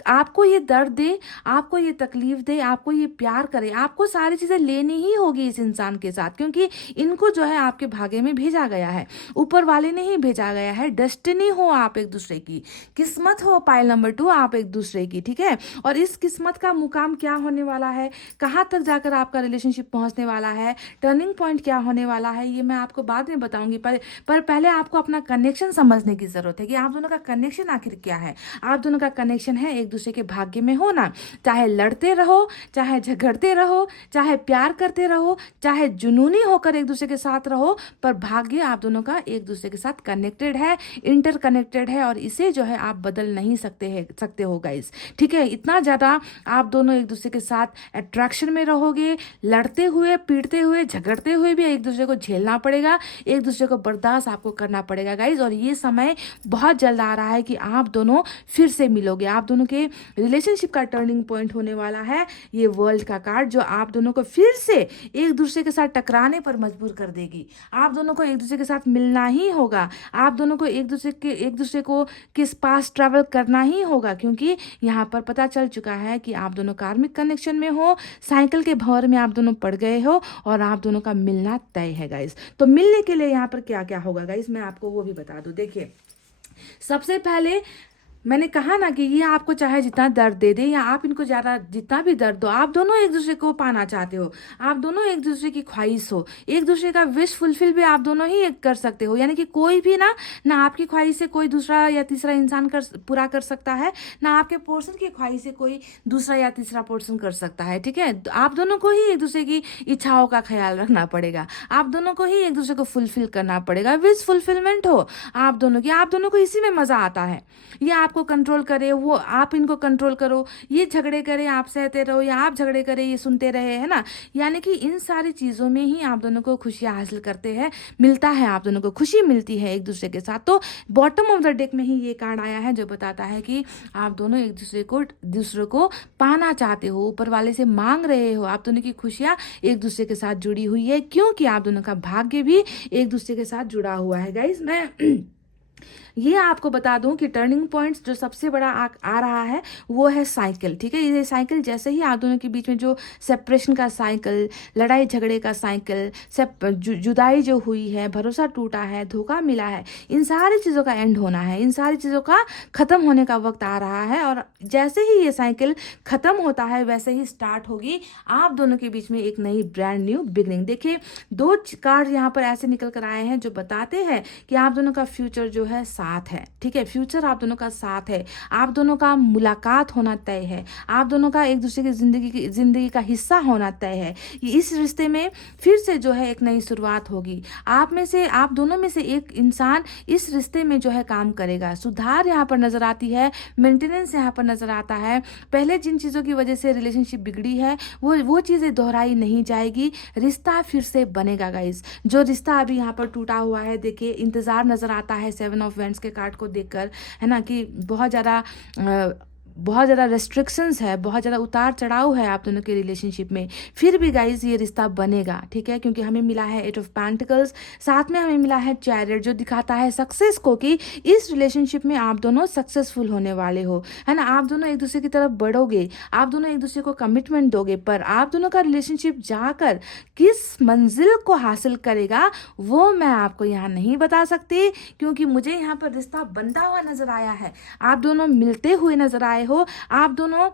आपको ये दर्द दे, आपको ये तकलीफ दे, आपको ये प्यार करे, आपको सारी चीज़ें लेनी ही होगी इस इंसान के साथ, क्योंकि इनको जो है आपके भाग्य में भेजा गया है, ऊपर वाले ने ही भेजा गया है। डेस्टिनी हो आप एक दूसरे की, किस्मत हो पाइल नंबर 2 आप एक दूसरे की, ठीक है। और इस किस्मत का मुकाम क्या होने वाला है, कहाँ तक जाकर आपका रिलेशनशिप पहुँचने वाला है, टर्निंग पॉइंट क्या होने वाला है, ये मैं आपको बाद में बताऊंगी। पर पहले आपको अपना कनेक्शन समझने की ज़रूरत है कि आप दोनों का कनेक्शन आखिर क्या है। आप दोनों का कनेक्शन है एक दूसरे के भाग्य में होना। चाहे लड़ते रहो, चाहे झगड़ते रहो, चाहे प्यार करते रहो, चाहे जुनूनी होकर एक दूसरे के साथ रहो, पर भाग्य आप दोनों का एक दूसरे के साथ कनेक्टेड है, इंटरकनेक्टेड है, और इसे जो है आप बदल नहीं सकते हो गाइस, ठीक है। इतना ज़्यादा आप दोनों एक दूसरे के साथ अट्रैक्शन में रहोगे, लड़ते हुए, पीटते हुए, झगड़ते हुए भी एक दूसरे को झेलना पड़ेगा, एक दूसरे को बर्दाश्त आपको करना पड़ेगा गाइस। और ये समय बहुत जल्द आ रहा है कि आप दोनों फिर से मिलोगे। आप दोनों के रिलेशनशिप का टर्निंग पॉइंट होने वाला है ये वर्ल्ड का कार्ड, जो आप दोनों को फिर से एक दूसरे के साथ टकराने पर मजबूर कर देगी। आप दोनों को एक दूसरे के साथ मिलना ही होगा, आप दोनों को एक दूसरे को किस पास ट्रैवल करना ही होगा, क्योंकि यहाँ पर पता चल चुका है कि आप दोनों कार्मिक कनेक्शन में हो, साइकिल के भंवर में आप दोनों पड़ गए हो और आप दोनों का मिलना तय है गाइस। तो मिलने के लिए यहाँ पर क्या क्या होगा गाइस, मैं आपको वो भी बता दूं। देखिए, सबसे पहले मैंने कहा ना कि ये आपको चाहे जितना दर्द दे दे या आप इनको ज़्यादा जितना भी दर्द दो, आप दोनों एक दूसरे को पाना चाहते हो, आप दोनों एक दूसरे की ख्वाहिश हो, एक दूसरे का विश फुलफिल भी आप दोनों ही कर सकते हो। यानी कि कोई भी ना आपकी ख्वाहिश से कोई दूसरा या तीसरा इंसान पूरा कर सकता है, ना आपके पोर्शन की ख्वाहिश से कोई दूसरा या तीसरा पोर्शन कर सकता है, ठीक है। आप दोनों को ही एक दूसरे की इच्छाओं का ख्याल रखना पड़ेगा, आप दोनों को ही एक दूसरे को फुलफिल करना पड़ेगा, विश फुलफिलमेंट हो आप दोनों को इसी में मज़ा आता है। ये आपको कंट्रोल करे, वो आप इनको कंट्रोल करो, ये झगड़े करे आप सहते रहो, या आप झगड़े करे ये सुनते रहे, है ना। यानी कि इन सारी चीज़ों में ही आप दोनों को खुशियाँ हासिल करते हैं, मिलता है, आप दोनों को खुशी मिलती है एक दूसरे के साथ। तो बॉटम ऑफ द डेक में ही ये कार्ड आया है जो बताता है कि आप दोनों एक दूसरे को पाना चाहते हो, ऊपर वाले से मांग रहे हो, आप दोनों की खुशियाँ एक दूसरे के साथ जुड़ी हुई है, क्योंकि आप दोनों का भाग्य भी एक दूसरे के साथ जुड़ा हुआ है गाइस। मैं ये आपको बता दूं कि टर्निंग पॉइंट्स जो सबसे बड़ा आ रहा है वो है साइकिल, ठीक है। ये साइकिल जैसे ही आप दोनों के बीच में जो सेपरेशन का साइकिल, लड़ाई झगड़े का साइकिल, जुदाई जो हुई है, भरोसा टूटा है, धोखा मिला है, इन सारी चीज़ों का एंड होना है, इन सारी चीज़ों का ख़त्म होने का वक्त आ रहा है। और जैसे ही ये साइकिल ख़त्म होता है वैसे ही स्टार्ट होगी आप दोनों के बीच में एक नई ब्रांड न्यू बिगनिंग। देखिए, 2 कार्ड यहाँ पर ऐसे निकल कर आए हैं जो बताते हैं कि आप दोनों का फ्यूचर जो है साथ है, ठीक है, फ्यूचर आप दोनों का साथ है, आप दोनों का मुलाकात होना तय है, आप दोनों का एक दूसरे की ज़िंदगी का हिस्सा होना तय है। इस रिश्ते में फिर से जो है एक नई शुरुआत होगी। आप दोनों में से एक इंसान इस रिश्ते में जो है काम करेगा। सुधार यहाँ पर नज़र आती है, मेंटेनेंस यहाँ पर नज़र आता है। पहले जिन चीज़ों की वजह से रिलेशनशिप बिगड़ी है वो चीज़ें दोहराई नहीं जाएगी, रिश्ता फिर से बनेगा गाइज। जो रिश्ता अभी यहाँ पर टूटा हुआ है, देखिए इंतज़ार नज़र आता है 7 ऑफ वैंड्स के कार्ड को देखकर, है ना, कि बहुत ज़्यादा रेस्ट्रिक्शंस है, बहुत ज़्यादा उतार चढ़ाव है आप दोनों के रिलेशनशिप में। फिर भी गाइज ये रिश्ता बनेगा, ठीक है, क्योंकि हमें मिला है 8 ऑफ पेंटिकल्स, साथ में हमें मिला है चैरियट, जो दिखाता है सक्सेस को, कि इस रिलेशनशिप में आप दोनों सक्सेसफुल होने वाले हो, है ना। आप दोनों एक दूसरे की तरफ बढ़ोगे, आप दोनों एक दूसरे को कमिटमेंट दोगे, पर आप दोनों का रिलेशनशिप जाकर किस मंजिल को हासिल करेगा वो मैं आपको यहाँ नहीं बता सकती, क्योंकि मुझे यहाँ पर रिश्ता बनता हुआ नजर आया है। आप दोनों मिलते हुए नजर आए हो, आप दोनों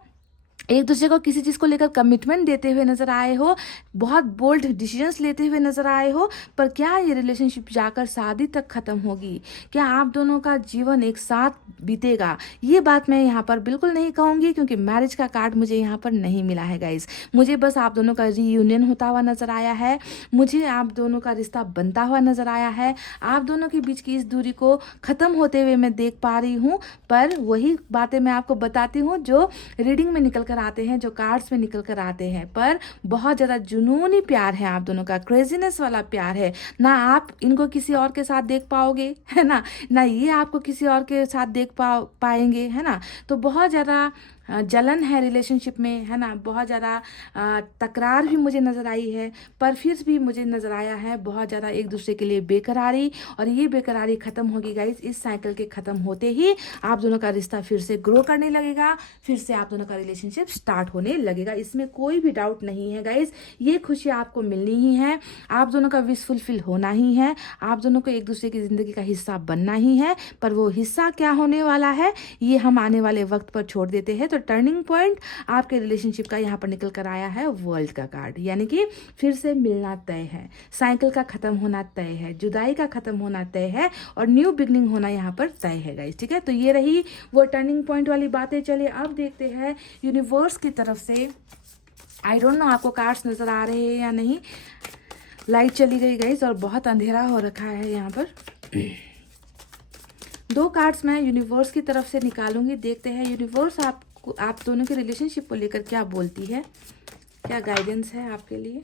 एक दूसरे को किसी चीज़ को लेकर कमिटमेंट देते हुए नजर आए हो, बहुत बोल्ड डिसीजंस लेते हुए नजर आए हो। पर क्या ये रिलेशनशिप जाकर शादी तक ख़त्म होगी? क्या आप दोनों का जीवन एक साथ बीतेगा? ये बात मैं यहाँ पर बिल्कुल नहीं कहूँगी, क्योंकि मैरिज का कार्ड मुझे यहाँ पर नहीं मिला है गाइज। मुझे बस आप दोनों का रीयूनियन होता हुआ नजर आया है, मुझे आप दोनों का रिश्ता बनता हुआ नजर आया है, आप दोनों के बीच की इस दूरी को ख़त्म होते हुए मैं देख पा रही हूँ। पर वही बातें मैं आपको बताती हूँ जो रीडिंग में निकल कर आते हैं, जो कार्ड्स में निकल कर आते हैं। पर बहुत ज़्यादा जुनूनी प्यार है आप दोनों का, क्रेजीनेस वाला प्यार है ना। आप इनको किसी और के साथ देख पाओगे, है ना ये आपको किसी और के साथ देख पाएंगे, है ना। तो बहुत ज़्यादा जलन है रिलेशनशिप में, है ना, बहुत ज़्यादा तकरार भी मुझे नज़र आई है, पर फिर भी मुझे नज़र आया है बहुत ज़्यादा एक दूसरे के लिए बेकरारी। और ये बेकरारी ख़त्म होगी गाइज, इस साइकिल के ख़त्म होते ही आप दोनों का रिश्ता फिर से ग्रो करने लगेगा, फिर से आप दोनों का रिलेशनशिप स्टार्ट होने लगेगा। इसमें कोई भी डाउट नहीं है गाइज। ये खुशी आपको मिलनी ही है, आप दोनों का विश फुलफिल होना ही है, आप दोनों को एक दूसरे की ज़िंदगी का हिस्सा बनना ही है। पर वो हिस्सा क्या होने वाला है ये हम आने वाले वक्त पर छोड़ देते हैं। तो टर्निंग पॉइंट आपके रिलेशनशिप का यहाँ पर निकल कर आया है वर्ल्ड का कार्ड, यानी कि फिर से मिलना तय है, साइकिल का खत्म होना तय है, जुदाई का खत्म होना तय है, और न्यू बिगनिंग होना यहाँ पर तय है गाइस, ठीक है। तो ये रही वो टर्निंग पॉइंट वाली बातें। चलिए अब देखते हैं यूनिवर्स की तरफ से। आई डोंट नो आपको कार्ड्स नजर आ रहे हैं या नहीं, लाइट चली गई गाइस और बहुत अंधेरा हो रखा है यहाँ पर। 2 कार्ड्स मैं यूनिवर्स की तरफ से निकालूंगी, देखते हैं यूनिवर्स आप दोनों के रिलेशनशिप को लेकर क्या बोलती है, क्या गाइडेंस है आपके लिए।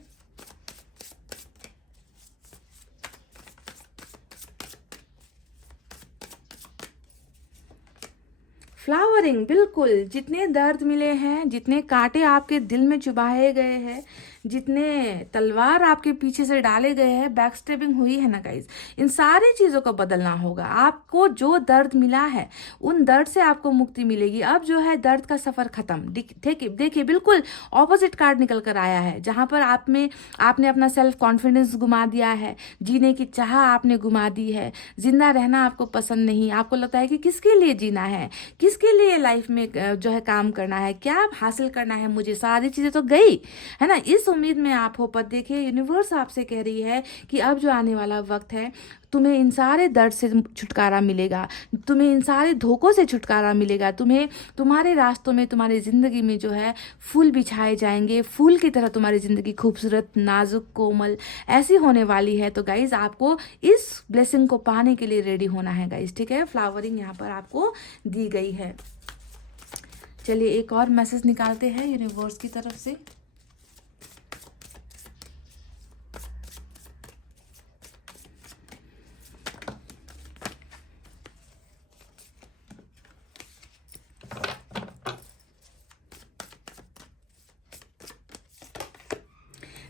फ्लावरिंग, बिल्कुल, जितने दर्द मिले हैं, जितने कांटे आपके दिल में चुभाए गए हैं, जितने तलवार आपके पीछे से डाले गए हैं, बैकस्टेपिंग हुई है ना गाइज, इन सारी चीज़ों को बदलना होगा। आपको जो दर्द मिला है उन दर्द से आपको मुक्ति मिलेगी। अब जो है दर्द का सफ़र ख़त्म। देखिए बिल्कुल ऑपोजिट कार्ड निकल कर आया है, जहाँ पर आपने अपना सेल्फ कॉन्फिडेंस गुमा दिया है, जीने की चाह आपने गुमा दी है, जिंदा रहना आपको पसंद नहीं, आपको लगता है कि किसके लिए जीना है, किसके लिए लाइफ में जो है काम करना है, क्या हासिल करना है, मुझे सारी चीज़ें तो गई, है ना। इस उम्मीद में आप हो। पर देखिए यूनिवर्स आपसे कह रही है कि अब जो आने वाला वक्त है तुम्हें इन सारे दर्द से छुटकारा मिलेगा, तुम्हें इन सारे धोखों से छुटकारा मिलेगा, तुम्हें तुम्हारे रास्तों में, तुम्हारी ज़िंदगी में जो है फूल बिछाए जाएंगे, फूल की तरह तुम्हारी ज़िंदगी खूबसूरत, नाजुक, कोमल ऐसी होने वाली है। तो गाइज आपको इस ब्लेसिंग को पाने के लिए रेडी होना है गाइज, ठीक है। फ्लावरिंग यहाँ पर आपको दी गई है। चलिए एक और मैसेज निकालते हैं यूनिवर्स की तरफ से।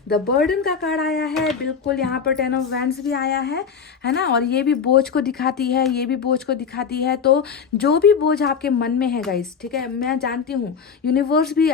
द बर्डन का कार्ड आया है, बिल्कुल यहाँ पर 10 ऑफ वैंड्स भी आया है ना, और ये भी बोझ को दिखाती है, ये भी बोझ को दिखाती है। तो जो भी बोझ आपके मन में है गाइस, ठीक है, मैं जानती हूँ यूनिवर्स भी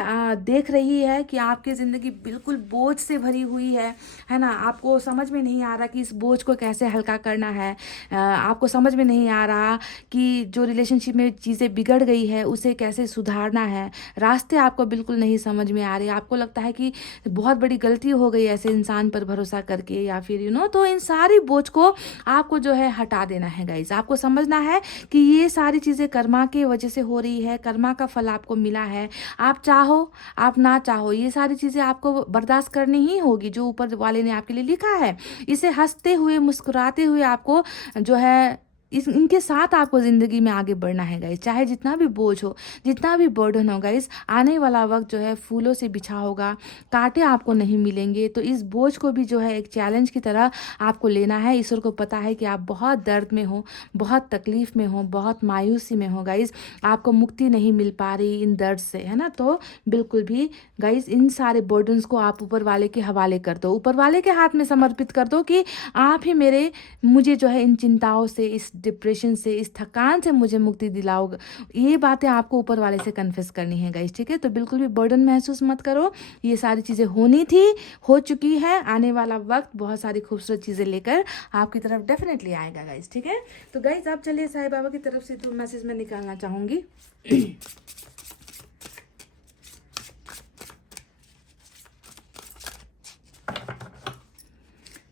देख रही है कि आपकी ज़िंदगी बिल्कुल बोझ से भरी हुई है ना। आपको समझ में नहीं आ रहा कि इस बोझ को कैसे हल्का करना है, आपको समझ में नहीं आ रहा कि जो रिलेशनशिप में चीज़ें बिगड़ गई है उसे कैसे सुधारना है, रास्ते आपको बिल्कुल नहीं समझ में आ रहे, आपको लगता है कि बहुत बड़ी गलती हो गई ऐसे इंसान पर भरोसा करके, या फिर तो इन सारी बोझ को आपको जो है हटा देना है गाइज। आपको समझना है कि ये सारी चीज़ें कर्मा की वजह से हो रही है, कर्मा का फल आपको मिला है। आप चाहो आप ना चाहो, ये सारी चीज़ें आपको बर्दाश्त करनी ही होगी जो ऊपर वाले ने आपके लिए लिखा है। इसे हंसते हुए मुस्कुराते हुए आपको जो है इनके साथ आपको ज़िंदगी में आगे बढ़ना है गाइस। चाहे जितना भी बोझ हो, जितना भी बर्डन हो गाइस, आने वाला वक्त जो है फूलों से बिछा होगा, कांटे आपको नहीं मिलेंगे। तो इस बोझ को भी जो है एक चैलेंज की तरह आपको लेना है। ईश्वर को पता है कि आप बहुत दर्द में हो, बहुत तकलीफ में हो, बहुत मायूसी में हो गाइस, आपको मुक्ति नहीं मिल पा रही इन दर्द से, है ना। तो बिल्कुल भी गाइस इन सारे बर्डन्स को आप ऊपर वाले के हवाले कर दो, ऊपर वाले के हाथ में समर्पित कर दो कि आप ही मुझे जो है इन चिंताओं से, इस डिप्रेशन से, इस थकान से मुझे मुक्ति दिलाओगे। ये बातें आपको ऊपर वाले से कन्फेस करनी है गाइस, ठीक है। तो बिल्कुल भी बर्डन महसूस मत करो, ये सारी चीज़ें होनी थी, हो चुकी है। आने वाला वक्त बहुत सारी खूबसूरत चीज़ें लेकर आपकी तरफ डेफिनेटली आएगा गाइस, ठीक है। तो गाइस आप चलिए साईं बाबा की तरफ से 2 मैसेज मैं निकालना चाहूँगी।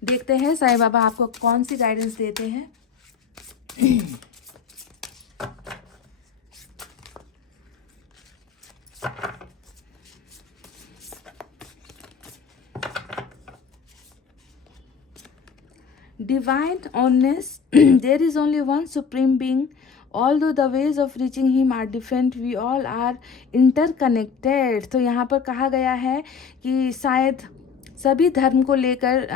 देखते हैं साईं बाबा आपको कौन सी गाइडेंस देते हैं। Divine honest, there is only one supreme being. Although the ways of reaching him are different, we all are interconnected. तो यहाँ पर कहा गया है कि शायद सभी धर्म को लेकर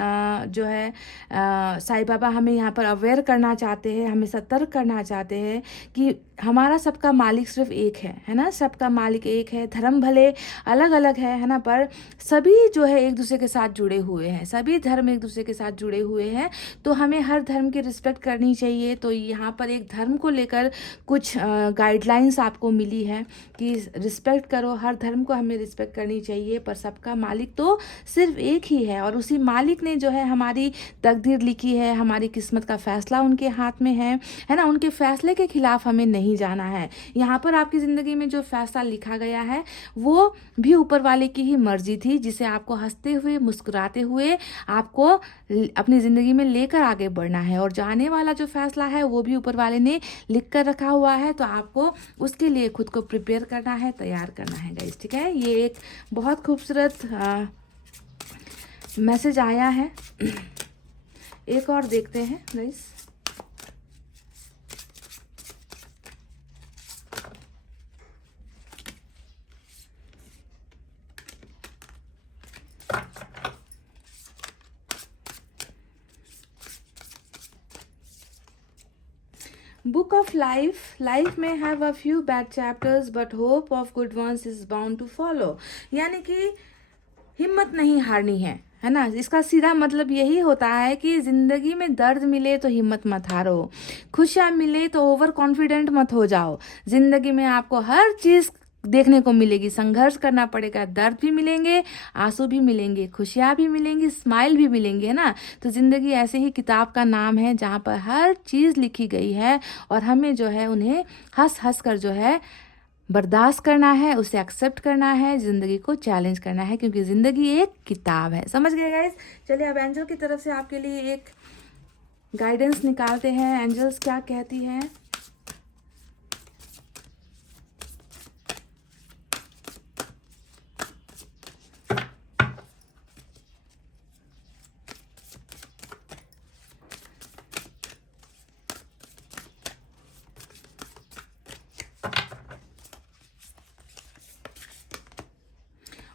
जो है साईं बाबा हमें यहाँ पर अवेयर करना चाहते हैं, हमें सतर्क करना चाहते हैं कि हमारा सबका मालिक सिर्फ एक है ना। सबका मालिक एक है, धर्म भले अलग अलग है ना, पर सभी जो है एक दूसरे के साथ जुड़े हुए हैं, सभी धर्म एक दूसरे के साथ जुड़े हुए हैं। तो हमें हर धर्म की रिस्पेक्ट करनी चाहिए। तो यहाँ पर एक धर्म को लेकर कुछ गाइडलाइंस आपको मिली है कि रिस्पेक्ट करो, हर धर्म को हमें रिस्पेक्ट करनी चाहिए, पर सबका मालिक तो सिर्फ एक ही है। और उसी मालिक ने जो है हमारी तकदीर लिखी है, हमारी किस्मत का फैसला उनके हाथ में है ना। उनके फैसले के खिलाफ हमें नहीं जाना है। यहाँ पर आपकी ज़िंदगी में जो फैसला लिखा गया है वो भी ऊपर वाले की ही मर्जी थी, जिसे आपको हंसते हुए मुस्कुराते हुए आपको अपनी ज़िंदगी में लेकर आगे बढ़ना है। और जाने वाला जो फैसला है वो भी ऊपर वाले ने लिख कर रखा हुआ है। तो आपको उसके लिए खुद को प्रिपेयर करना है, तैयार करना है गाइस, ठीक है। ये एक बहुत खूबसूरत मैसेज आया है। एक और देखते हैं गाइस। बुक ऑफ लाइफ में have a few bad chapters but hope of good ones is bound to follow. यानी कि हिम्मत नहीं हारनी है ना। इसका सीधा मतलब यही होता है कि ज़िंदगी में दर्द मिले तो हिम्मत मत हारो, खुशियाँ मिले तो ओवर कॉन्फिडेंट मत हो जाओ। ज़िंदगी में आपको हर चीज़ देखने को मिलेगी, संघर्ष करना पड़ेगा, दर्द भी मिलेंगे, आंसू भी मिलेंगे, खुशियाँ भी मिलेंगी, स्माइल भी मिलेंगे, है ना। तो ज़िंदगी ऐसे ही किताब का नाम है जहाँ पर हर चीज़ लिखी गई है और हमें जो है उन्हें हंस हंस कर जो है बर्दाश्त करना है, उसे एक्सेप्ट करना है, ज़िंदगी को चैलेंज करना है, क्योंकि ज़िंदगी एक किताब है। समझ गए गाइस। चलिए अब एंजल की तरफ से आपके लिए एक गाइडेंस निकालते हैं। एंजल्स क्या कहती हैं।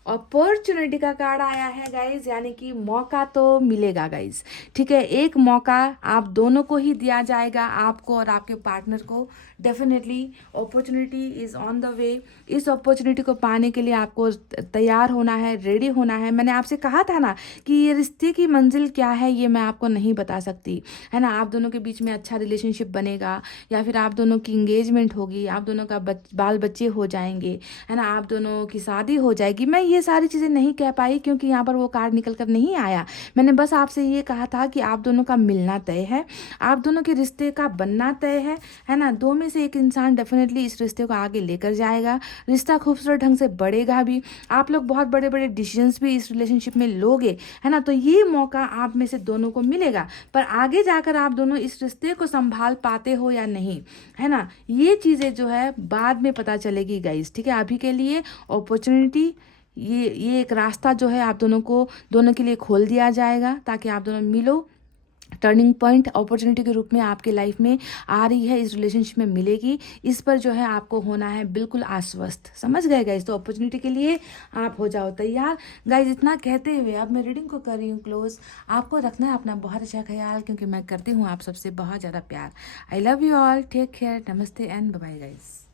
अपॉर्चुनिटी का कार्ड आया है गाइज, यानी कि मौका तो मिलेगा गाइज, ठीक है। एक मौका आप दोनों को ही दिया जाएगा, आपको और आपके पार्टनर को। Definitely opportunity is on the way. इस अपॉर्चुनिटी को पाने के लिए आपको तैयार होना है, रेडी होना है। मैंने आपसे कहा था ना कि ये रिश्ते की मंजिल क्या है ये मैं आपको नहीं बता सकती, है ना। आप दोनों के बीच में अच्छा रिलेशनशिप बनेगा, या फिर आप दोनों की इंगेजमेंट होगी, आप दोनों का बाल बच्चे हो जाएंगे, है ना, आप दोनों की शादी हो जाएगी। मैं ये सारी चीज़ें नहीं कह पाई क्योंकि यहाँ पर वो कार्ड निकल कर नहीं आया। मैंने बस आपसे ये कहा था कि आप दोनों का मिलना तय है, आप दोनों के रिश्ते का बनना तय है ना। दो में से एक इंसान डेफिनेटली इस रिश्ते को आगे लेकर जाएगा, रिश्ता खूबसूरत ढंग से बढ़ेगा भी, आप लोग बहुत बड़े बड़े डिसीजंस भी इस रिलेशनशिप में लोगे, है ना। तो ये मौका आप में से दोनों को मिलेगा, पर आगे जाकर आप दोनों इस रिश्ते को संभाल पाते हो या नहीं, है ना, ये चीज़ें जो है बाद में पता चलेगी गाइस, ठीक है। अभी के लिए अपॉर्चुनिटी, ये एक रास्ता जो है आप दोनों के लिए खोल दिया जाएगा, ताकि आप दोनों मिलो। टर्निंग पॉइंट अपॉर्चुनिटी के रूप में आपके लाइफ में आ रही है, इस रिलेशनशिप में मिलेगी, इस पर जो है आपको होना है बिल्कुल आश्वस्त, समझ गए गाइज। तो अपॉर्चुनिटी के लिए आप हो जाओ तैयार गाइज। इतना कहते हुए अब मैं रीडिंग को कर रही हूँ क्लोज। आपको रखना है अपना बहुत अच्छा ख्याल, क्योंकि मैं करती हूँ आप सबसे बहुत ज़्यादा प्यार। I love you all, take care, नमस्ते एंड बाय बाय गाइज।